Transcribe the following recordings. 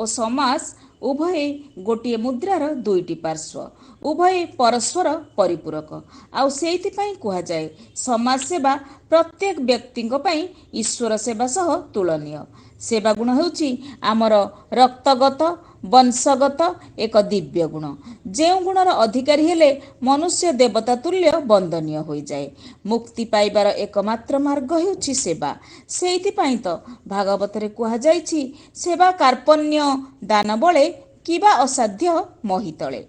ଓ ସମାଜ ଉଭୟ ଗୋଟିଏ ମୁଦ୍ରାର ଦୁଇଟି ପାର୍ଶ୍ୱ, ଉଭୟ ପରସ୍ପର ପରିପୂରକ। ଆଉ ସେଇଥିପାଇଁ କୁହାଯାଏ ସମାଜ ସେବା ପ୍ରତ୍ୟେକ ବ୍ୟକ୍ତିଙ୍କ ପାଇଁ ଈଶ୍ୱର ସେବା ସହ ତୁଳନୀୟ। ସେବା ଗୁଣ ହେଉଛି ଆମର ରକ୍ତଗତ ବଂଶଗତ ଏକ ଦିବ୍ୟ ଗୁଣ, ଯେଉଁ ଗୁଣର ଅଧିକାରୀ ହେଲେ ମନୁଷ୍ୟ ଦେବତା ତୁଲ୍ୟ ବନ୍ଦନୀୟ ହୋଇଯାଏ। ମୁକ୍ତି ପାଇବାର ଏକମାତ୍ର ମାର୍ଗ ହେଉଛି ସେବା। ସେଇଥିପାଇଁ ତ ଭାଗବତରେ କୁହାଯାଇଛି ସେବା କାର୍ପଣ୍ୟ ଦାନ ବଳେ କିବା ଅସାଧ୍ୟ ମହିତଳେ।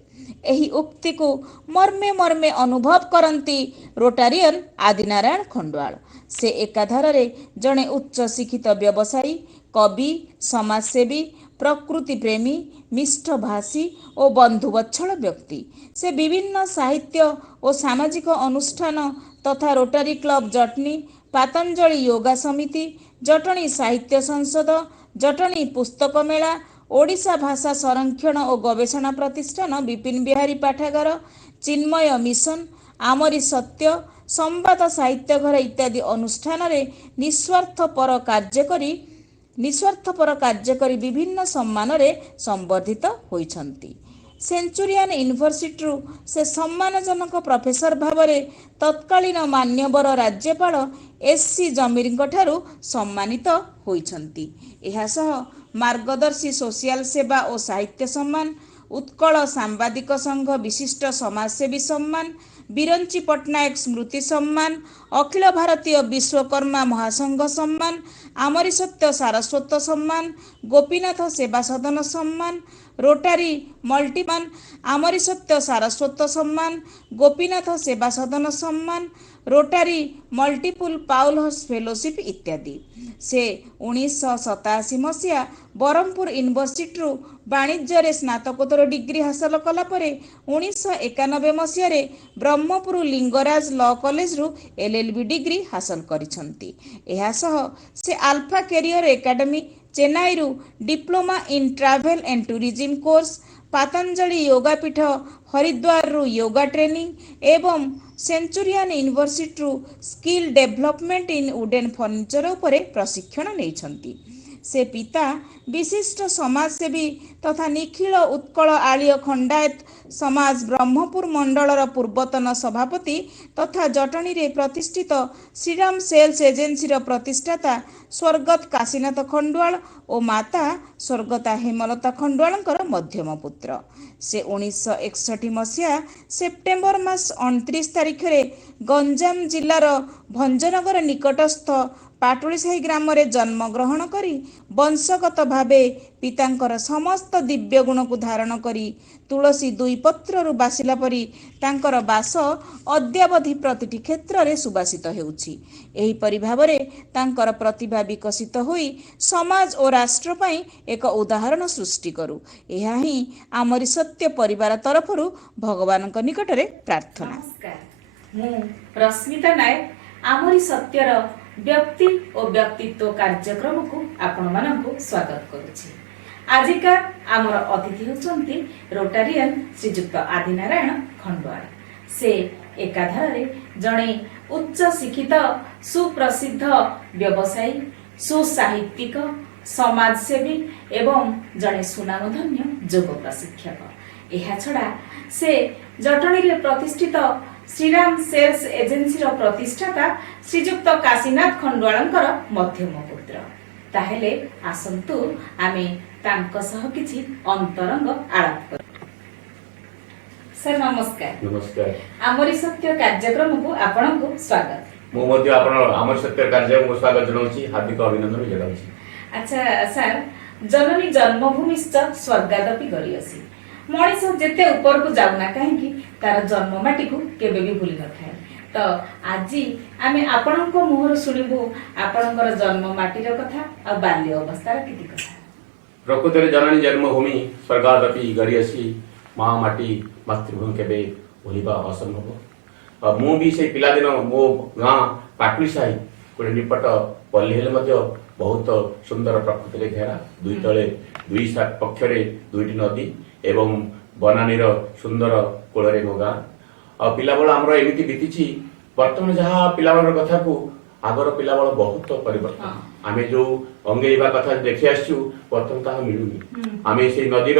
ଏହି ଉକ୍ତିକୁ ମର୍ମେ ମର୍ମେ ଅନୁଭବ କରନ୍ତି ରୋଟାରିଆନ ଆଦିନାରାୟଣ ଖଣ୍ଡୁଆଳ। ସେ ଏକାଧାରରେ ଜଣେ ଉଚ୍ଚ ଶିକ୍ଷିତ ବ୍ୟବସାୟୀ, କବି, ସମାଜସେବୀ, ପ୍ରକୃତି ପ୍ରେମୀ, ମିଷ୍ଟଭାଷୀ ଓ ବନ୍ଧୁବତ୍ସଳ ବ୍ୟକ୍ତି। ସେ ବିଭିନ୍ନ ସାହିତ୍ୟ ଓ ସାମାଜିକ ଅନୁଷ୍ଠାନ ତଥା ରୋଟାରୀ କ୍ଲବ ଜଟଣୀ, ପାତଞ୍ଜଳି ୟୋଗା ସମିତି, ଜଟଣୀ ସାହିତ୍ୟ ସଂସଦ, ଜଟଣୀ ପୁସ୍ତକ ମେଳା, ଓଡ଼ିଶା ଭାଷା ସଂରକ୍ଷଣ ଓ ଗବେଷଣା ପ୍ରତିଷ୍ଠାନ ବିପିନ ବିହାରୀ ପାଠାଗାର, ଚିନ୍ମୟ ମିଶନ, ଆମରି ସତ୍ୟ, ସମ୍ବାଦ ସାହିତ୍ୟଘର ଇତ୍ୟାଦି ଅନୁଷ୍ଠାନରେ ନିସ୍ୱାର୍ଥପର କାର୍ଯ୍ୟ କରି ବିଭିନ୍ନ ସମ୍ମାନରେ ସମ୍ବର୍ଦ୍ଧିତ ହୋଇଛନ୍ତି। ସେଞ୍ଚୁରିଆନ ୟୁନିଭର୍ସିଟିରୁ ସେ ସମ୍ମାନଜନକ ପ୍ରଫେସର ଭାବରେ ତତ୍କାଳୀନ ମାନ୍ୟବର ରାଜ୍ୟପାଳ ଏସ୍.ସି. ଜମିରଙ୍କଠାରୁ ସମ୍ମାନିତ ହୋଇଛନ୍ତି। ଏହା ସହ ମାର୍ଗଦର୍ଶୀ ସୋସିଆଲ ସେବା ଓ ସାହିତ୍ୟ ସମ୍ମାନ, ଉତ୍କଳ ସାମ୍ବାଦିକ ସଂଘ ବିଶିଷ୍ଟ ସମାଜସେବୀ ସମ୍ମାନ, ବିରଞ୍ଚି ପଟ୍ଟନାୟକ ସ୍ମୃତି ସମ୍ମାନ, ଅଖିଳ ଭାରତୀୟ ବିଶ୍ୱକର୍ମା ମହାସଂଘ ସମ୍ମାନ, ଆମରି ସତ୍ୟ ସାରସ୍ୱତ ସମ୍ମାନ, ଗୋପୀନାଥ ସେବା ସଦନ ସମ୍ମାନ, ରୋଟାରୀ ମଲ୍ଟିମାନ, ଆମରି ସତ୍ୟ ସାରସ୍ୱତ ସମ୍ମାନ, ଗୋପୀନାଥ ସେବା ସଦନ ସମ୍ମାନ, ରୋଟାରୀ ମଲ୍ଟିପୁଲ ପାଉଲହସ ଫେଲୋସିପ୍ ଇତ୍ୟାଦି। ସେ 1987 ମସିହା ବରହମପୁର ୟୁନିଭର୍ସିଟିରୁ ବାଣିଜ୍ୟରେ ସ୍ନାତକୋତ୍ତର ଡିଗ୍ରୀ ହାସଲ କଲା ପରେ 1991 ମସିହାରେ ବ୍ରହ୍ମପୁର ଲିଙ୍ଗରାଜ ଲ କଲେଜରୁ LLB ଡିଗ୍ରୀ ହାସଲ କରିଛନ୍ତି। ଏହା ସହ ସେ ଆଲଫା କ୍ୟାରିୟର ଏକାଡେମୀ, ଚେନ୍ନାଇରୁ diploma in travel and tourism course, Patanjali Yoga Peeth ହରିଦ୍ୱାରରୁ ୟୋଗା ଟ୍ରେନିଂ ଏବଂ ସେଞ୍ଚୁରିଆନ ୟୁନିଭର୍ସିଟିରୁ skill development in wooden furniture ଉପରେ ପ୍ରଶିକ୍ଷଣ ନେଇଛନ୍ତି। ସେ ପିତା ବିଶିଷ୍ଟ ସମାଜସେବୀ ତଥା ନିଖିଳ ଉତ୍କଳ ଆଳୀୟ ଖଣ୍ଡାୟତ ସମାଜ ବ୍ରହ୍ମପୁର ମଣ୍ଡଳର ପୂର୍ବତନ ସଭାପତି ତଥା ଜଟଣୀରେ ପ୍ରତିଷ୍ଠିତ ଶ୍ରୀରାମ ସେଲ୍ସ ଏଜେନ୍ସିର ପ୍ରତିଷ୍ଠାତା ସ୍ୱର୍ଗତ କାଶୀନାଥ ଖଣ୍ଡୁଆଳ ଓ ମାତା ସ୍ୱର୍ଗତା ହେମଲତା ଖଣ୍ଡୁଆଳଙ୍କର ମଧ୍ୟମ ପୁତ୍ର। ସେ 1961 ମସିହା ସେପ୍ଟେମ୍ବର ମାସ 29 ତାରିଖରେ ଗଞ୍ଜାମ ଜିଲ୍ଲାର ଭଞ୍ଜନଗର ନିକଟସ୍ଥ ପାଟୁଳିସାହି ଗ୍ରାମରେ ଜନ୍ମଗ୍ରହଣ କରି ବଂଶଗତ ଭାବେ ପିତାଙ୍କର ସମସ୍ତ ଦିବ୍ୟ ଗୁଣକୁ ଧାରଣ କରି ତୁଳସୀ ଦୁଇ ପତ୍ରରୁ ବାସିଲା ପରି ତାଙ୍କର ବାସ ଅଦ୍ୟାବଧି ପ୍ରତିଟି କ୍ଷେତ୍ରରେ ସୁବାସିତ ହେଉଛି। ଏହିପରି ଭାବରେ ତାଙ୍କର ପ୍ରତିଭା ବିକଶିତ ହୋଇ ସମାଜ ଓ ରାଷ୍ଟ୍ର ପାଇଁ ଏକ ଉଦାହରଣ ସୃଷ୍ଟି କରୁ, ଏହା ହିଁ ଆମରି ସତ୍ୟ ପରିବାର ତରଫରୁ ଭଗବାନଙ୍କ ନିକଟରେ ପ୍ରାର୍ଥନା। ନମସ୍କାର, ମୁଁ ରଶ୍ମିତା ନାୟକ ଆମରି ସତ୍ୟର ବ୍ୟକ୍ତି ଓ ବ୍ୟକ୍ତିତ୍ୱ କାର୍ଯ୍ୟକ୍ରମକୁ ଆପଣମାନଙ୍କୁ ସ୍ୱାଗତ କରୁଛି। ଆଜିକା ଆମର ଅତିଥି ହେଉଛନ୍ତି ରୋଟାରିଆନ ଶ୍ରୀଯୁକ୍ତ ଆଦିନାରାୟଣ ଖଣ୍ଡୁଆଳ। ସେ ଏକାଧାରରେ ଜଣେ ଉଚ୍ଚ ଶିକ୍ଷିତ ସୁପ୍ରସିଦ୍ଧ ବ୍ୟବସାୟୀ, ସୁସାହିତ୍ୟିକ, ସମାଜସେବୀ ଏବଂ ଜଣେ ସୁନାମଧନ୍ୟ ଯୋଗ ପ୍ରଶିକ୍ଷକ। ଏହାଛଡ଼ା ସେ ଜଟଣୀରେ ପ୍ରତିଷ୍ଠିତ ଶ୍ରୀରାମ ସେଲ୍ସ ଏଜେନ୍ସିର ପ୍ରତିଷ୍ଠାତା ଶ୍ରୀଯୁକ୍ତ କାଶୀନାଥ ଖଣ୍ଡୁଆଳଙ୍କର ମଧ୍ୟମ ପୁତ୍ର। ତାହେଲେ ଆସନ୍ତୁ ଆମେ ତାଙ୍କ ସହ କିଛି ଅନ୍ତରଙ୍ଗ ଆଳାପ କରୁ। ସାର୍ ନମସ୍କାର। ନମସ୍କାର। ଆମରି ସତ୍ୟ କାର୍ଯ୍ୟକ୍ରମକୁ ଆପଣଙ୍କୁ ସ୍ୱାଗତ। ମୁଁ ମଧ୍ୟ ଆପଣ ଆମରି ସତ୍ୟ କାର୍ଯ୍ୟକ୍ରମକୁ ସ୍ୱାଗତ ଜଣାଉଛି, ହାର୍ଦ୍ଦିକ ଅଭିନନ୍ଦନ ଜଣାଉଛି। ଆଚ୍ଛା ସାର୍, ଜନନୀ ଜନ୍ମଭୂମିଶ୍ଚ ସ୍ୱର୍ଗାଦପି ଗରୀୟସୀ। ମଣିଷ ଯେତେ ଉପରକୁ ଯାଉନା କାହିଁକି ତାର ଜନ୍ମ ମାଟିକୁ କେବେ ବି ଭୁଲି ନଥାଏ। ତ ଆଜି ଆମେ ଆପଣଙ୍କ ମୁହଁରୁ ଶୁଣିବୁ ଆପଣଙ୍କର ଜନ୍ମ ମାଟିର କଥା ଆଉ ବାଲ୍ୟ ଅବସ୍ଥାର କିଛି କଥା। ପ୍ରକୃତରେ ଜନନୀ ଜନ୍ମଭୂମି ସ୍ୱର୍ଗାଦପି ଗରୀୟସୀ, ମା ମାଟି ମାତୃଭୂମି କେବେ ଭୁଲିବା ଅସମ୍ଭବ। ମୁଁ ବି ସେଇ ପିଲାଦିନ ମୋ ଗାଁ ପାଟୁଳିସାହି ଗୋଟେ ନିପଟ ପଲ୍ଲୀ ହେଲେ ମଧ୍ୟ ବହୁତ ସୁନ୍ଦର ପ୍ରକୃତିରେ ଘେରା, ଦୁଇ ତଳେ ଦୁଇ ପକ୍ଷରେ ଦୁଇଟି ନଦୀ ଏବଂ ବନାନୀର ସୁନ୍ଦର କୋଳରେ ମୋ ଗାଁ। ଆଉ ପିଲାବେଳ ଆମର ଏମିତି ବିତିଛି, ବର୍ତ୍ତମାନ ଯାହା ପିଲାବେଳର କଥାକୁ ଆଗର ପିଲାବେଳ ବହୁତ ପରିବର୍ତ୍ତନ। आमे जो अंगेଇବା कथा देखि आसछु प्रथम ता मिलुनी आमे से नदीर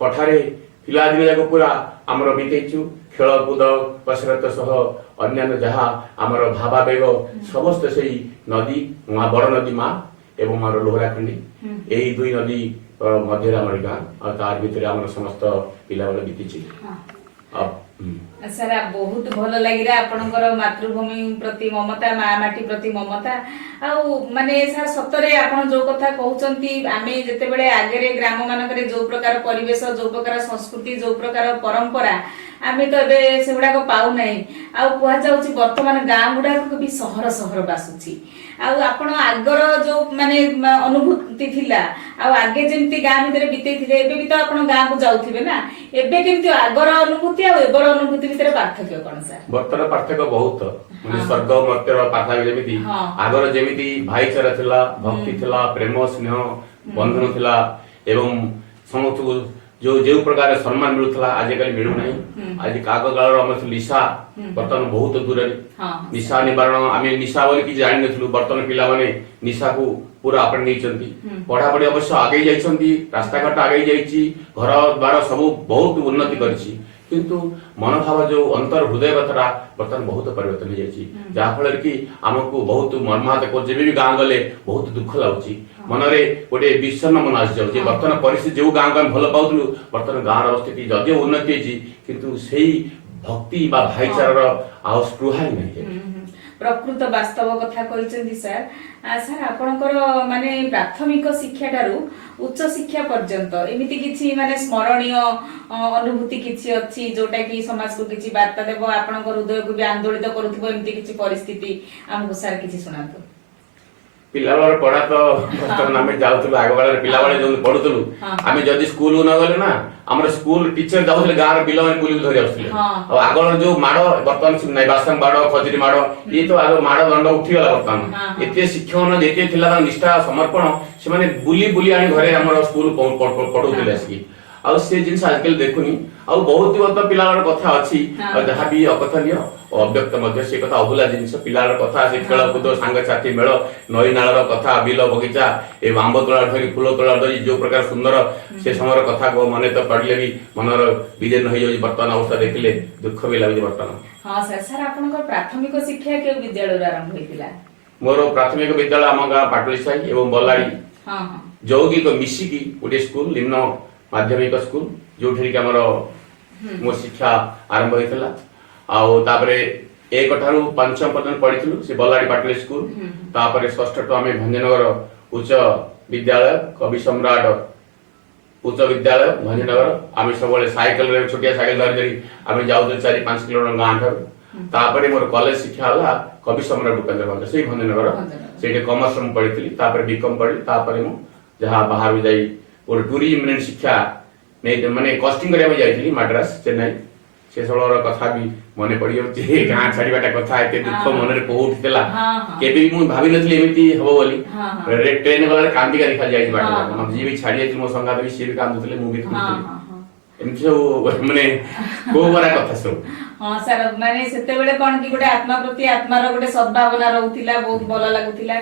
पठारे पिला दिन जाक पूरा आमर बितेछु खेल कूद कसरत सह अन्यान्य जहा आमर भावावेग समस्त से नदी माँ बड़ नदी माँ एवं आमर लोहराखंडी यही दुई नदी मध्य आमर गाँ तार भितर आमर समस्त पिला बेले बीती सर बहुत भल लगे आपणकर मातृभूमि प्रति ममता माँ माटी प्रति ममता आउ माने सर सतरे आपण जो कथा कहउचंती आमे जेतेबेले आगरे ग्राम मानकरे जो प्रकार परिवेश जो प्रकार संस्कृति जो प्रकार परंपरा आमे तो एबे सेगुडा को पाउ नै आउ कुहा जाउची वर्तमान गाँ गुडा को भी सहर सहर बासुची आउ आपण आगर जो माने अनुभूति थिला आउ आगे जेमती गाँ भितर बिते थिले एबे भी तो आपण गाँ को जाउथिबे ना एबे केमती आगर अनुभूति आउ एबर अनुभूति भितर पार्थक्य कोन सर वर्तमान पार्थक्य बहुत माने स्वर्ग मर्त्यर पार्थक्य जेमिति आगर जेमिति भाईचारा थिला भक्ति थिला प्रेम स्नेह बंधन थिला एवं समस्त जो जो प्रकार सम्मान मिलुथला आजिकल मिलु नहीं आज काग काल हमर निशा वर्तमान बहुत दूर निशा निवारण आमे निशा बोली कि जानि नथलु वर्तमान पिला माने निशा को पूरा आपण नैचंती पढ़ा पढ़ी अवश्य आगे जाइछंती रास्ता घाट आगे जाइछि घर द्वार सब बहुत उन्नति करछि किंतु मनोभाव जो अंतर हृदय कथरा बर्तमान बहुत परिवर्तन हो जाइछि जहा फल कि हमको बहुत मर्माहत को जेबे भी गाँ गले बहुत दुख लाउछि मनरे गोटे विषन्न मन आसी जाउछि बर्तमान परिस्थिति जो गाँ को भल पाउथलु बर्तमान गाँर स्थिति जदि उन्नति होइछि किंतु सेही भक्ति बा भाईचारार आ स्पृहा ही नहीं प्रकृत वास्तव कथा कहते सर सर आपणकर माने प्राथमिक शिक्षा ठारू उच्च शिक्षा पर्यंत एमिति किछि माने स्मरणीय अनुभूति किछि अछि जोटा कि समाज को किछि वार्ता देबो आपणकर हृदय को भी आंदोलित करूथिबो एमिति किछि परिस्थिति हमको सर किछि सुनातो पिलावार पढ़ा तो वर्तमान आमे जाउथलु आगवाले पिलावाले जो पढुथलु आमे जदि स्कूल न गले ना हमर स्कूल टीचर जाउथले गाँर बिल में बुली धरि आउथले आ आगल जो माड़ वर्तमान नै बासन माड़ खजरी माड़ ये तो आगो माड़ दंड उठी गला वर्तमान एते शिक्षण जेते थिला निष्ठा समर्पण से माने बुली बुली आनी घरे हमर स्कूल पढुथले आसी आ से जिंस आजकल देखुनी आ बहुत बहुत पिलावार कथा अछि आ जहा भी अकथनीय अव्यक्त मध्य से कथा अभुला जिंस पिलार कथा से खेल कूद सांग साथी मेल नई नालर कथा बिल बगीचा ए आंब तोला धरी फूल तोला धरी जो प्रकार सुंदर से समय कथा को मने तो पढ़ले भी मनर विजन हो जाई वर्तमान अवस्था देखिले दुख भी लागि वर्तमान हां सर सर आपनकर प्राथमिक शिक्षा के विद्यालय आरंभ होइतिला मोर प्राथमिक विद्यालय आम गाँ पाटली साई एवं बल्लाड़ी हां जौगी को मिसिकी गोटे स्कूल निम्न माध्यमिक स्कूल जो हमर मो शिक्षा आरंभ होइतिला आउ तापरे एक ठारू पंचम पर्यंत पढ़िथिलु से बल्लाड़ी पाटली स्कूल तापरे षष्ठ तो आमे भंजनगर उच्च विद्यालय कवि सम्राट उच्च विद्यालय भंजनगर आमे सबले साइकिल रे छोटिया साइकिल धरि आमे जाउ 4-5 किलोमीटर गाँ ठारू तापरे मोर कॉलेज शिक्षा हला कवि सम्राट उपेंद्र भंज से भंजनगर सेटे कॉमर्स में पढ़िथिली तापरे बीकॉम पढ़ी तापरे मु जहा बाहर भी जाई और टूरिज्म शिक्षा नै माने कॉस्टिंग करबा जाईथिली मद्रास चेन्नई से सळर कथा भी मने पड़ी होची गाँ छाड़ीबाटा कथा एते दुख मन रे पहुउठितला केबे भी मु भाबी नथली एमिति हबो बोली रे ट्रेन वाला कांदी का दिखा जाई बाटा हम जी भी छाड़ी आइल मो संगात भी सिर कांदुतले मु भी कांदुतली एमिति सब माने को बरा कथा सब हां सर माने सेते बेले कोन कि गोटे आत्मा प्रति आत्मार गोटे सद्भावना रहउतिला बहुत भल लागुतिला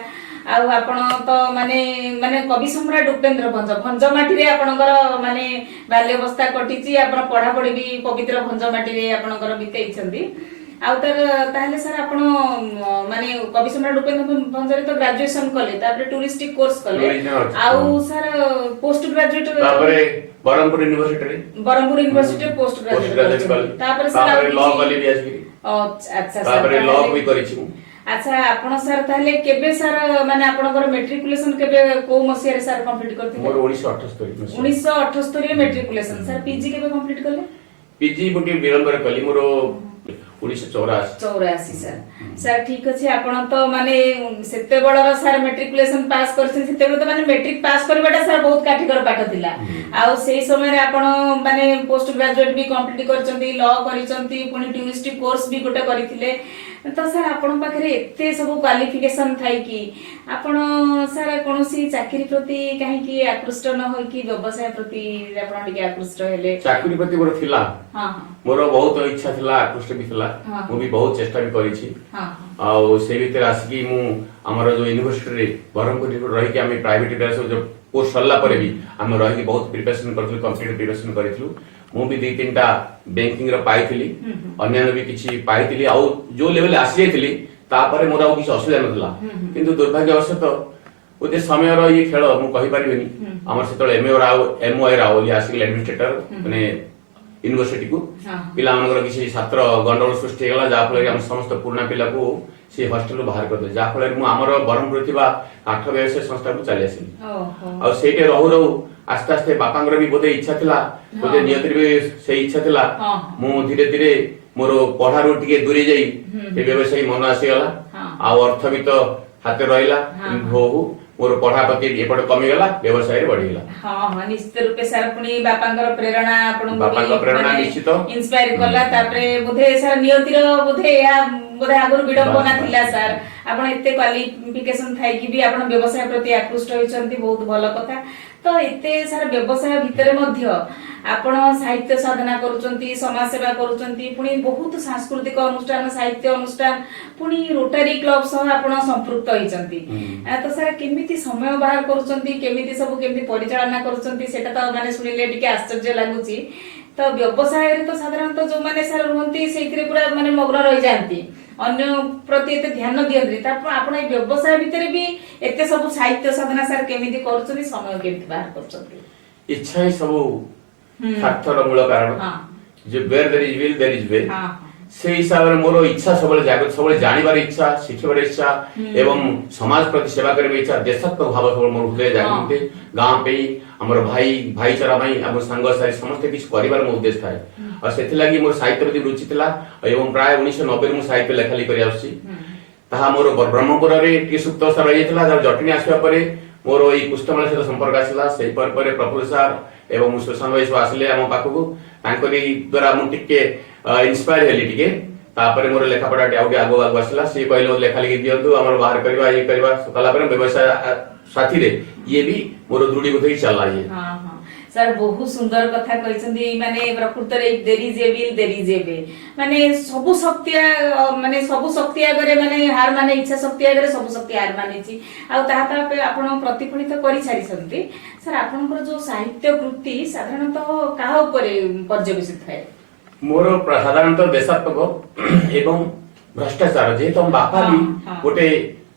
आउ आपण तो माने माने कवि सम्राट उपेंद्र भंज भंजमाटी रे आपणकर माने बाल्यवस्था कटिची आपण पढ़ा पढ़ी भी पवित्र भंजमाटी रे आपणकर बितेइछंती आउ ताहले सर आपण माने कवि सम्राट उपेंद्र भंज रे तो ग्रेजुएशन कले तापर टूरिस्टिक कोर्स कले आउ सर पोस्ट ग्रेजुएट तापर बरमपुर यूनिवर्सिटी पोस्ट ग्रेजुएट कले तापर सर लॉ कले भी आजगिरी अच्छा तापर लॉ भी करिछु अच्छा आपण सर ताहले केबे सर माने आपनकर मैट्रिकुलेशन केबे को मसिया रे सर कंप्लीट करथिले मोर 1978 रे मैट्रिकुलेशन सर पीजी केबे कंप्लीट करले पीजी बुटी विरंबर कली मोर 1984 सर सर ठीक अछि आपण तो माने सेते बडर सर मैट्रिकुलेशन पास करछन सेते बड तो माने मैट्रिक पास करबाटा सर बहुत काठीकर पाठ थिला आ सेही समय रे आपण माने पोस्ट ग्रेजुएट भी कंप्लीट करछंती लॉ करिसंती पुनी टूरिस्टिक कोर्स भी गोटे करिथिले तो सर आपण पाखरे एते सब क्वालिफिकेशन थाई कि आपण सर कोनोसी चाकरी प्रति काहे कि आकृष्ट न होई कि व्यवसाय प्रति आपण टिके आकृष्ट हेले चाकरी प्रति मोर थिला हां मोर बहुत इच्छा थिला आकृष्ट भी थिला हाँ। मु भी बहुत चेष्टा भी करिछि हाँ आ से भीतर आसिकी मु हमर जो यूनिवर्सिटी रे बरहमपुर रही कि आम प्राइवेट एरिया जो कोर्स सरला परे भी आम रही बहुत प्रिपरेशन करथलु कंप्लीट प्रिपरेशन करथलु मु भी 2-3टा बैंकिंग रो पाइथिली अन्य भी किछि पाइथिली आ जो लेवल आसी जाइथिली तापरे मोर आ किछि असुविधा नथला किंतु दुर्भाग्यवश तो उते समय रो ये खेल मु कहि परिबेनी हमर सेतळ एमओआई राव आसिक एडमिनिस्ट्रेटर माने यूनिवर्सिटी को हाँ। पिला मनकर किसी छात्र गंडगोल सृष्टि होला जा फल हम समस्त पुराना पिला को से हॉस्टल बाहर कर दे जा फल मु हमर बरहमपुर थिबा काठ व्यवसाय संस्था को चली आसी ओहो आ सेटे रहू रहू आस्ते आस्ते बापांगर भी बोधे इच्छा थिला बोधे नियति भी से इच्छा थिला हाँ। मु धीरे धीरे मोर पढ़ारू टिके दूरी जाई ए व्यवसाय मन आसी गला हाँ। आ अर्थ भी तो हाथे रहिला हो मोर पढ़ा प्रति एपट कमी गला व्यवसाय रे बढ़ी गला हाँ हाँ निश्चित रूपे सर पुणी बापांकर प्रेरणा आपन बापांकर प्रेरणा निश्चित इंस्पायर कला तापरे बोधे सर नियतिर बोधे या बोधे आगुर विडंबना थिला सर आपण एते क्वालिफिकेशन थाई कि भी आपण व्यवसाय प्रति आकृष्ट होइचंती बहुत भलो कथा तो एते सर व्यवसाय भितरे मध्य आपण साहित्य साधना करूचंती समाज सेवा करूचंती पुणी बहुत सांस्कृतिक अनुष्ठान साहित्य अनुष्ठान पुणी रोटरी क्लब सह आपण संपृक्त होइचंती तो सर केमिति समय बाहर करूचंती केमिति सब केमिति परिचालना करूचंती सेटा तो माने सुनिले टिके आश्चर्य लागुची तो व्यवसाय रे तो साधारणतः जो माने सर रुहंती सेइथिरे पूरा माने मग्न रहि जांती अन्य प्रति एते ध्यान दियंती तापर आपण ए व्यवसाय भितरे भी एते सब साहित्य साधना सर केमिति करूचंती समय केमिति बाहर करूचंती इच्छा ही सब स्वार्थर मूल कारण हाँ जो where there is will there is way हाँ से हिसाब रे मोर इच्छा सबले जागृत सबले जानिबार इच्छा शिखिबार इच्छा एवं समाज प्रति सेवा करबे इच्छा देशात्मक भाव सबले मोर हृदय जागृत गांव पे हमर भाई भाईचारा भाई हमर संग सारी समस्त किछ परिवार मो उद्देश्य थाए और सेति लागि मोर साहित्य प्रति रुचि थिला एवं प्राय 1990 मु साहित्य लेखाली करि आछि ताहा मोर ब्रह्मपुर रे टी सुप्त अवस्था रहि थिला जब जटनी आसीबा परे मोर ई पुस्तकालय सहित संपर्क आसिला सेहि पर प्रफुल्ल सर एवं सुशांत भाई सब आसिले हम पाखकु तांकरी द्वारा मु टिके इंस्पायर हेली टिके तापरे मोर लेखा पढ़ा आउटे आगो आगो आसिला से कहले लेखा लिखि दियंतु हमर बाहर करबा ये करबा सकला पर व्यवसाय साथी रे ये भी मोर दृढ़ीभूत ही चला ये हाँ हाँ सर बहुत सुंदर कथा कहछंदी माने प्रकृत रे there is a will there is a way माने सब शक्ति आगरे माने हार माने इच्छा शक्ति आगरे सब शक्ति हार मानेची आ ताहा पे आपण प्रतिफलित करि छारिसंती सर आपनकर जो साहित्य कृति साधारणतः काहा उपरे पर्यवेसित थाए मोर साधारणतः देशात्मक एवं भ्रष्टाचार जेहेतु हम बापा भी हाँ। गोटे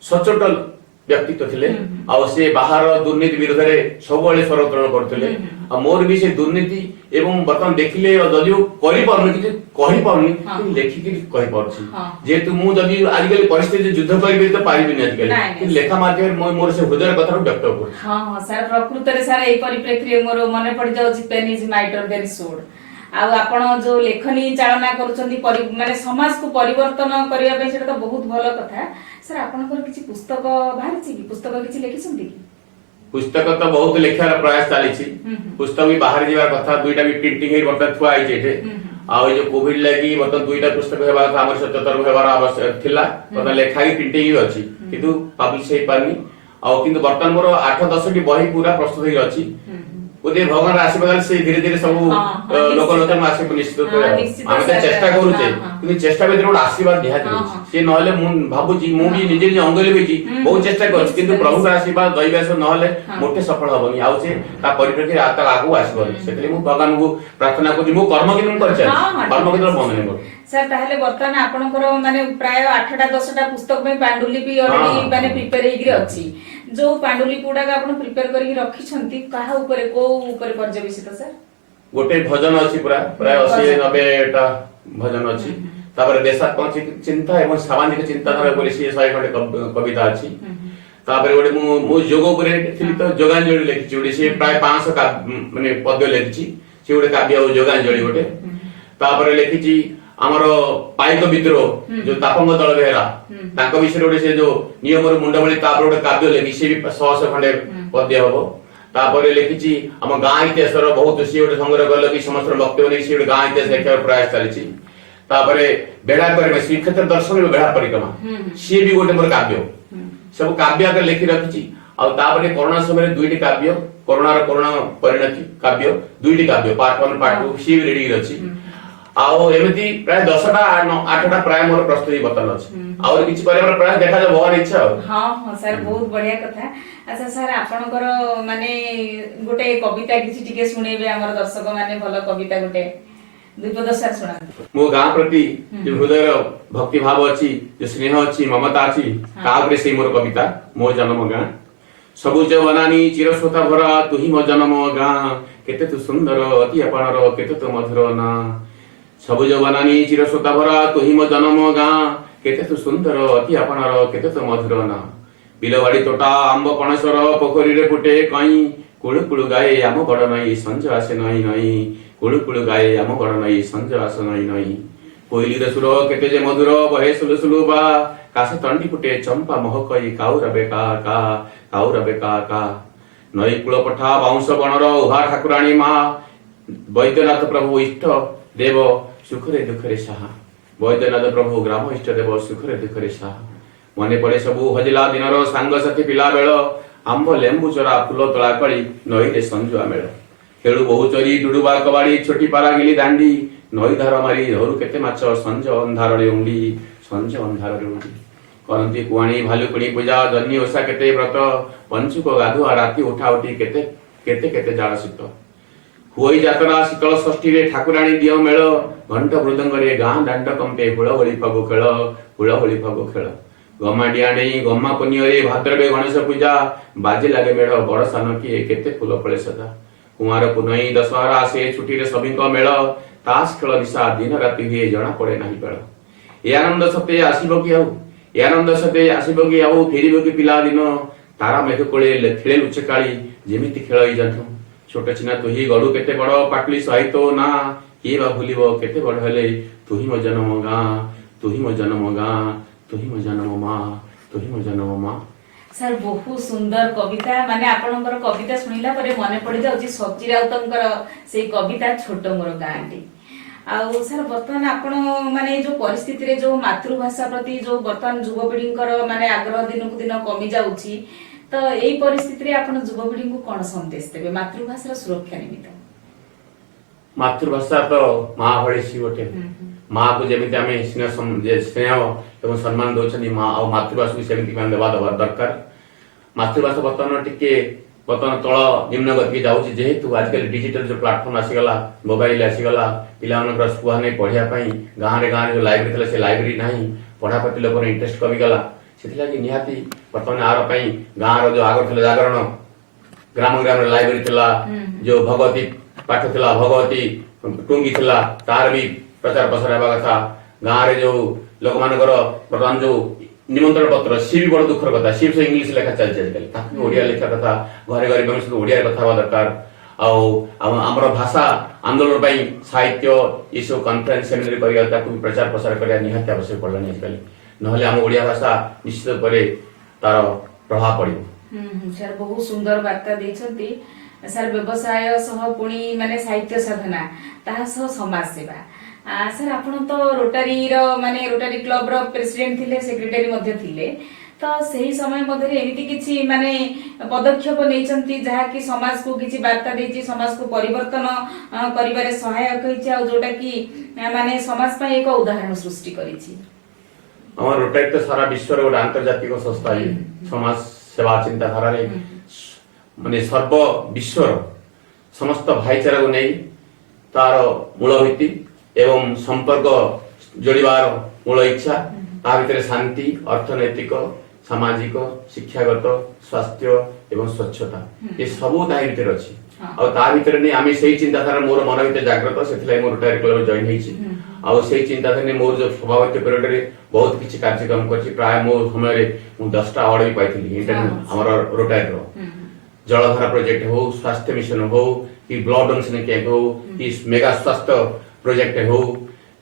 सचोट व्यक्तित्व थिले आ से बाहर दुर्नीति विरोध रे सबले स्वर उत्तोलन करथिले आ मोर भी से दुर्नीति एवं बर्तमान देखिले जदियो करि पाउनी कि कहि पाउनी लेखि कि कहि पाउछि जेहेतु मु जदि आजिकल परिस्थिति युद्ध करिबे तो पारिबिनी आजिकल कि लेखा माध्यम मोर से हृदय कथा व्यक्त कर हां हां सर प्रकृत रे सर ए परिप्रेक्षी मोर मन पड़ जाउछि पेन इज माइटर देन सोड आ आपण जो लेखनी चालना करूछंती माने समाज को परिवर्तन करिया पे सेटा तो बहुत भलो कथा सर आपनकर किछि पुस्तक बाहरछि कि पुस्तक किछि लिखिसंती कि पुस्तक तो बहुत लेखार प्रयास चली पुस्तक भी बाहर जीवार कथा दुईटा भी प्रिंटिंग हे बर्तन थुआ आइछे एठे आ जो कोविड लागि बर्तन दुईटा पुस्तक हेबा था हमर सत्यतर हेबार आवश्यक थिला बर्तन लेखा ही प्रिंटिंग ही अछि किंतु पब्लिश हे पानी आ किंतु बर्तन मोर 8-10 टी बही पूरा प्रस्तुत ही अछि उदे भगवान आशीर्वाद से धीरे धीरे सब लोक लोक आसे निश्चित हम चेष्टा करूचे कि चेष्टा भीतर गोटे आशीर्वाद निहाती रहछि से नहले मु भाबुची मु भी निजे निजे अंगली होइची बहुत चेष्टा करछि किंतु प्रभु का आशीर्वाद दैवास नहले मोटे सफल हबनी आउ से ता परिप्रेक्षी आता आगु आसीबनी सेतले मु भगवान को प्रार्थना करछि मु कर्म किनु करछि कर्म किनु बंद नै कर सर ताहले वर्तमान आपनकर माने प्राय 8-10टा पुस्तक में पांडुलिपि ऑलरेडी माने प्रिपेयर हेगिरि अछि जो पांडुलिपि गुडा का आपण प्रिपेयर करिक रखि छंती काहा ऊपर को ऊपर पर्यवेसित सर गोटे भजन अछि प्राय 80-90 टा भजन अछि तापर देशात्मक चिंता एवं सामाजिक चिंताधारा बोली से 100 खंडे कविता अछि तापर गोटे मु योग ऊपर थिली तो जोगांजलि लिखिछि गोटे से प्राय 500 का माने पद्य लिखिछि से गोटे काव्य जोगांजलि गोटे तापर लिखिछि हमर पाइक विद्रोह जो तापंग दल बेहरा ताको विषय गोटे से जो नियम मुंडबळी तापर गोटे काव्य लिखि से भी 100 खंडे पद्य हबो तापर लिखिछि हम गां इतिहास बहुत सी गोटे संग्रह करल कि समस्त वक्तव्य नै से गोटे गां इतिहास लेखा प्रयास चलिछि तापर बेढ़ा परिक्रमा श्रीक्षेत्र दर्शन में बेढ़ा परिक्रमा सी भी गोटे मोर काव्य सब काव्य आकर लिखि रखिछि आ तापर कोरोना समय दुईटी काव्य कोरोना परिणति काव्य दुईटी काव्य पार्ट 1 पार्ट 2 सी भी रेडी अछि ଆଉ ଏମିତି ପ୍ରାୟ 10ଟା 8ଟା ପ୍ରାୟ ମୋର ପ୍ରସ୍ତୁତି ବର୍ତ୍ତମାନ ଅଛି। ଆହୁରି କିଛି କରିବାର ପ୍ରାୟ ଦେଖାଯାଉ ଭଗବାନ ଇଚ୍ଛା ଆଉ। ହଁ ହଁ ସାର୍ ବହୁତ ବଢିଆ କଥା। ଆଚ୍ଛା ସାର୍ ଆପଣଙ୍କର ମାନେ ଗୋଟେ କବିତା କିଛି ଟିକେ ଶୁଣେଇବେ ଆମର ଦର୍ଶକ ମାନେ, ଭଲ କବିତା ଗୋଟେ ଦୁଇପଦ ସାର୍ ଶୁଣାନ୍ତୁ। ମୋ ଗାଁ ପ୍ରତି ଯୋଉ ହୃଦୟର ଭକ୍ତି ଭାବ ଅଛି, ଯୋଉ ସ୍ନେହ ଅଛି, ମମତା ଅଛି, ତା ଉପରେ ସେଇ ମୋର କବିତା। ମୋ ଜନ୍ମ ଗାଁ ସବୁଜ ବନାନୀ ଚିରସ୍ରୋତା ଭରା, ତୁହି ମୋ ଜନ୍ମ ଗାଁ, କେତେ ତୁ ସୁନ୍ଦର ଅତି ଆପଣାର, କେତେ ତୁ ମଧୁର ନା। ସବୁଜ ବନାନୀ ଚିରସ୍ରୋତା ଭରା, ତୁହି ମୋ ଜନ୍ମ ଗାଁ, କେତେ ତୁ ସୁନ୍ଦର ଅତି ଆପଣାର, କେତେ ତୁ ମଧୁର ନା। ବିଲବାଡି ତୋଟା ଆମ୍ବ ପଣସର, ପୋଖରୀରେ ଫୁଟେ କଇଁ, କୁଳୁ କୁଳୁ ଗାଏ ଆମ ବଡ ନଈ, ସଞ୍ଜ ଆସେ ନଈ ନଈ, କୁଳୁ କୁଳୁ ଗାଏ ଆମ ବଡ ନଈ, ସଞ୍ଜ ଆସେ ନଈ ନଈ। କୋଇଲିର ସୁର କେତେ ଯେ ମଧୁର, ବହେ ସୁଲୁ ସୁଲୁ ବା, କାଶ ତଣ୍ଡି ଫୁଟେ ଚମ୍ପା ମହକଇ, କାଉର ବେକା କା, କାଉର ବେକା କା। ନଈ କୂଳ ପଠା ବାଉଁଶ ବଣର, ଉଭା ଠାକୁରାଣୀ ମା, ବୈଦ୍ୟନାଥ ପ୍ରଭୁ ଇଷ୍ଟ ଦେବ, ସୁଖରେ ଦୁଃଖରେ ସାହା। ବୈଦ୍ୟନାଥ ପ୍ରଭୁ ଗ୍ରାମ ଇଷ୍ଟ ଦେବ, ସୁଖରେ ଦୁଃଖରେ ସାହା। ମନେ ପଡେ ସବୁ ହଜିଲା ଦିନର, ସାଙ୍ଗସାଥି ପିଲା ବେଳ, ଆମ୍ବ ଲେମ୍ବୁ ଚୋରା ଫୁଲ ତୋଳା କଳି, ନଈରେ ସଞ୍ଜୁଆ ମେଳ। ଖେଳୁ ବହୁ ଚୋରି ଡୁଡୁବା କବାଡି, ଛୋଟି ପାରା ଗିଲି ଦାଣ୍ଡି, ନଈ ଧାର ମାରି ଧରୁ କେତେ ମାଛ, ସଞ୍ଜ ଅନ୍ଧାରରେ ଉଣ୍ଡି, ସଞ୍ଜ ଅନ୍ଧାରରେ ଉଣ୍ଡି। କରନ୍ତି କୁଆଣି ଭାଲୁକୁଣି ପୂଜା, ଜହ୍ନି ଓଷା କେତେ ବ୍ରତ, ପଞ୍ଚୁକ ଗାଧୁଆ ରାତି ଉଠା ଉଠି, କେତେ କେତେ କେତେ ଜାଳ ଶୀତ। ହୁଇ ଯାତ୍ରା ଶୀତଳ ଷଷ୍ଠୀରେ ଠାକୁରାଣୀ ଦିଅ ମେଳ, ଘଣ୍ଟ ମୃଦଙ୍ଗରେ ଗାଁ ଦାଣ୍ଡ କମ୍ପେ, ହୁଳହୁଳି ଫଗୁ ଖେଳ, ହୁଳହୁଳି ଫଗୁ ଖେଳ। ଗମାଡିଆ ନେଇ ଗମା ପୁନିଅରେ, ଭାଦ୍ରବେ ଗଣେଶ ପୂଜା, ବାଜେ ଲାଗେ ମେଢ ବଡ ସାନ କିଏ, କେତେ ଫୁଲ ଫଳେ ସଦା। କୁଆଁର ପୁନେଇ ଦଶହରା ଆସେ, ଛୁଟିରେ ସଭିଙ୍କ ମେଳ, ତାସ ଖେଳ ନିଶା ଦିନ ରାତି ହୁଏ, ଜଣା ପଡେ ନାହିଁ ବେଳ। ଏ ଆନନ୍ଦ ସତେ ଆସିବ କି ଆଉ, ଏ ଆନନ୍ଦ ସତେ ଆସିବ କି ଆଉ, ଫେରିବ କି ପିଲା ଦିନ, ତାରା ମେଘ କୋଳେ ଖେଳେ ଲୁଚେ କାଳି, ଯେମିତି ଖେଳ ଏଇ ଜାଠ। ଛୋଟ ଚିନା ତୁହି ଗଡୁ କେତେ ବଡ, ପାଟୁଳି ସହିତ ନା, କିଏ ବା ଭୁଲିବ କେତେ ବଡ ହେଲେ, ତୁହି ମୋ ଜନ୍ମ ଗାଁ, ତୁହି ମୋ ଜନ୍ମ ଗାଁ, ତୁହି ମୋ ଜନ୍ମ ମା, ତୁହି ମୋ ଜନ୍ମ ମା। ସାର୍ ବହୁତ ସୁନ୍ଦର କବିତା, ମାନେ ଆପଣଙ୍କର କବିତା ଶୁଣିଲା ପରେ ମନେ ପଡିଯାଉଛି ସଚି ରାଉତଙ୍କର ସେଇ କବିତା ଛୋଟ ମୋର ଗାଁଟି। ଆଉ ସାର୍ ବର୍ତ୍ତମାନ ଆପଣ ମାନେ ଯୋଉ ପରିସ୍ଥିତିରେ ଯୋଉ ମାତୃଭାଷା ପ୍ରତି ଯୋଉ ବର୍ତ୍ତମାନ ଯୁବପିଢିଙ୍କର ମାନେ ଆଗ୍ରହ ଦିନକୁ ଦିନ କମି ଯାଉଛି, ତ ଏଇ ପରିସ୍ଥିତିରେ ଆପଣ ଯୁବପିଢିଙ୍କୁ କଣ ସନ୍ଦେଶ ଦେବେ ମାତୃଭାଷାର ସୁରକ୍ଷା ନିମିତ୍ତ? ମାତୃଭାଷା ତ ମା ଭଳି ସିଏ ଗୋଟେ। ମା କୁ ଯେମିତି ଆମେ ସ୍ନେହ ଏବଂ ସମ୍ମାନ ଦଉଛନ୍ତି, ମା ଆଉ ମାତୃଭାଷାକୁ ସେମିତି ଆମେ ଦେବା ଦରକାର। ମାତୃଭାଷା ବର୍ତ୍ତମାନ ଟିକେ ତଳ ନିମ୍ନ ଗତିକି ଯାଉଛି, ଯେହେତୁ ଆଜିକାଲି ଡିଜିଟାଲ ଯୋଉ ପ୍ଲାଟଫର୍ମ ଆସିଗଲା, ମୋବାଇଲ ଆସିଗଲା, ପିଲାମାନଙ୍କର ସ୍କୁଲ ନେଇ ପଢିବା ପାଇଁ ଗାଁରେ ଯୋଉ ଲାଇବ୍ରେରୀ ଥିଲା, ସେ ଲାଇବ୍ରେରୀ ନାହିଁ, ପଢା ପ୍ରତି ଲୋକର ଇଣ୍ଟରେଷ୍ଟ କମିଗଲା। ସେଥିଲାଗି ନିହାତି ବର୍ତ୍ତମାନ ଆର ପାଇଁ ଗାଁର ଯୋଉ ଆଗର ଥିଲା ଜାଗରଣ, ଗ୍ରାମ ଗ୍ରାମରେ ଲାଇବ୍ରେରୀ ଥିଲା, ଯୋଉ ଭଗବତୀ ପାଠ ଥିଲା, ଭଗବତୀ ଟୁଙ୍ଗି ଥିଲା, ତାର ବି ପ୍ରଚାର ପ୍ରସାର ହେବା କଥା। ଗାଁରେ ଯୋଉ ଲୋକମାନଙ୍କର ବର୍ତ୍ତମାନ ଯୋଉ ନିମନ୍ତ୍ରଣ ପତ୍ର, ସିଏ ବି ବଡ ଦୁଃଖର କଥା, ସିଏ ବି ଇଂଲିଶ ଲେଖା ଚାଲିଛି ଆଜିକାଲି, ତାକୁ ଓଡିଆ ଲେଖିବା କଥା। ଘରେ ଘରେ ସହିତ ଓଡିଆରେ କଥା ହେବା ଦରକାର। ଆଉ ଆମର ଭାଷା ଆନ୍ଦୋଳନ ପାଇଁ ସାହିତ୍ୟ ଏସବୁ କନଫରେନ୍ସ ସେମିନାରୀ କରିବା, ତାକୁ ବି ପ୍ରଚାର ପ୍ରସାର କରିବା ନିହାତି ଆବଶ୍ୟକ ପଡ଼ିଲାଣି ଆଜିକାଲି। ନହେଲେ ଆମ ଓଡିଆ ଭାଷା ନିଶ୍ଚିତ ଉପରେ ତାର ପ୍ରଭାବ ପଡିବ। ସାର୍ ବହୁତ ସୁନ୍ଦର ବାର୍ତ୍ତା ଦେଇଛନ୍ତି ସାର୍। ବ୍ୟବସାୟ ସହ ପୁଣି ମାନେ ସାହିତ୍ୟ ସାଧନା, ତାହା ସହ ସମାଜ ସେବା। ସାର୍ ଆପଣ ତ ରୋଟାରୀର ମାନେ ରୋଟାରୀ କ୍ଲବର ପ୍ରେସିଡେଣ୍ଟ ଥିଲେ, ସେକ୍ରେଟାରୀ ମଧ୍ୟ ଥିଲେ, ତ ସେହି ସମୟ ମଧ୍ୟରେ ଏମିତି କିଛି ମାନେ ପଦକ୍ଷେପ ନେଇଛନ୍ତି ଯାହାକି ସମାଜକୁ କିଛି ବାର୍ତ୍ତା ଦେଇଛି, ସମାଜକୁ ପରିବର୍ତ୍ତନ କରିବାରେ ସହାୟକ ହେଇଛି, ଆଉ ଯୋଉଟା କି ମାନେ ସମାଜ ପାଇଁ ଏକ ଉଦାହରଣ ସୃଷ୍ଟି କରିଛି? ଆମର ରୋଟାରୀ ତ ସାରା ବିଶ୍ୱର ଗୋଟେ ଆନ୍ତର୍ଜାତିକ ସଂସ୍ଥା, ସମାଜ ସେବା ଚିନ୍ତାଧାରାରେ ମାନେ ସର୍ବ ବିଶ୍ୱର ସମସ୍ତ ଭାଇଚାରାକୁ ନେଇ ତାର ମୂଳ ଭିତ୍ତି ଏବଂ ସମ୍ପର୍କ ଯୋଡ଼ିବାର ମୂଳ ଇଚ୍ଛା, ତା ଭିତରେ ଶାନ୍ତି, ଅର୍ଥନୈତିକ, ସାମାଜିକ, ଶିକ୍ଷାଗତ, ସ୍ୱାସ୍ଥ୍ୟ ଏବଂ ସ୍ୱଚ୍ଛତା, ଏ ସବୁ ତା ଭିତରେ ଅଛି। ଆଉ ତା ଭିତରେ ନେଇ ଆମେ ସେଇ ଚିନ୍ତାଧାରା ମୋର ମନ ଭିତରେ ଜାଗ୍ରତ, ସେଥିଲାଗି ମୁଁ ରୋଟାରୀ କ୍ଲବରେ ଜଏନ୍ ହେଇଛି। ଆଉ ସେଇ ଚିନ୍ତାଧାରା ନେଇ ମୋର ଯୋଉ ସ୍ୱଭାବିକ ପିରିୟଡରେ ବହୁତ କିଛି କାର୍ଯ୍ୟକ୍ରମ କରିଛି। ପ୍ରାୟ ମୋ ସମୟରେ ମୁଁ 10ଟା ଆୱାର୍ଡ ବି ପାଇଥିଲି ଆମର ରୋଟାରୀର। ଜଳଧାରା ପ୍ରୋଜେକ୍ଟ ହଉ, ସ୍ୱାସ୍ଥ୍ୟ ମିଶନ ହଉ, କି ବ୍ଲଡ ଡୋନେସନ କ୍ୟାମ୍ପ ହଉ, କି ମେଗା ସ୍ୱାସ୍ଥ୍ୟ ପ୍ରୋଜେକ୍ଟ ହଉ,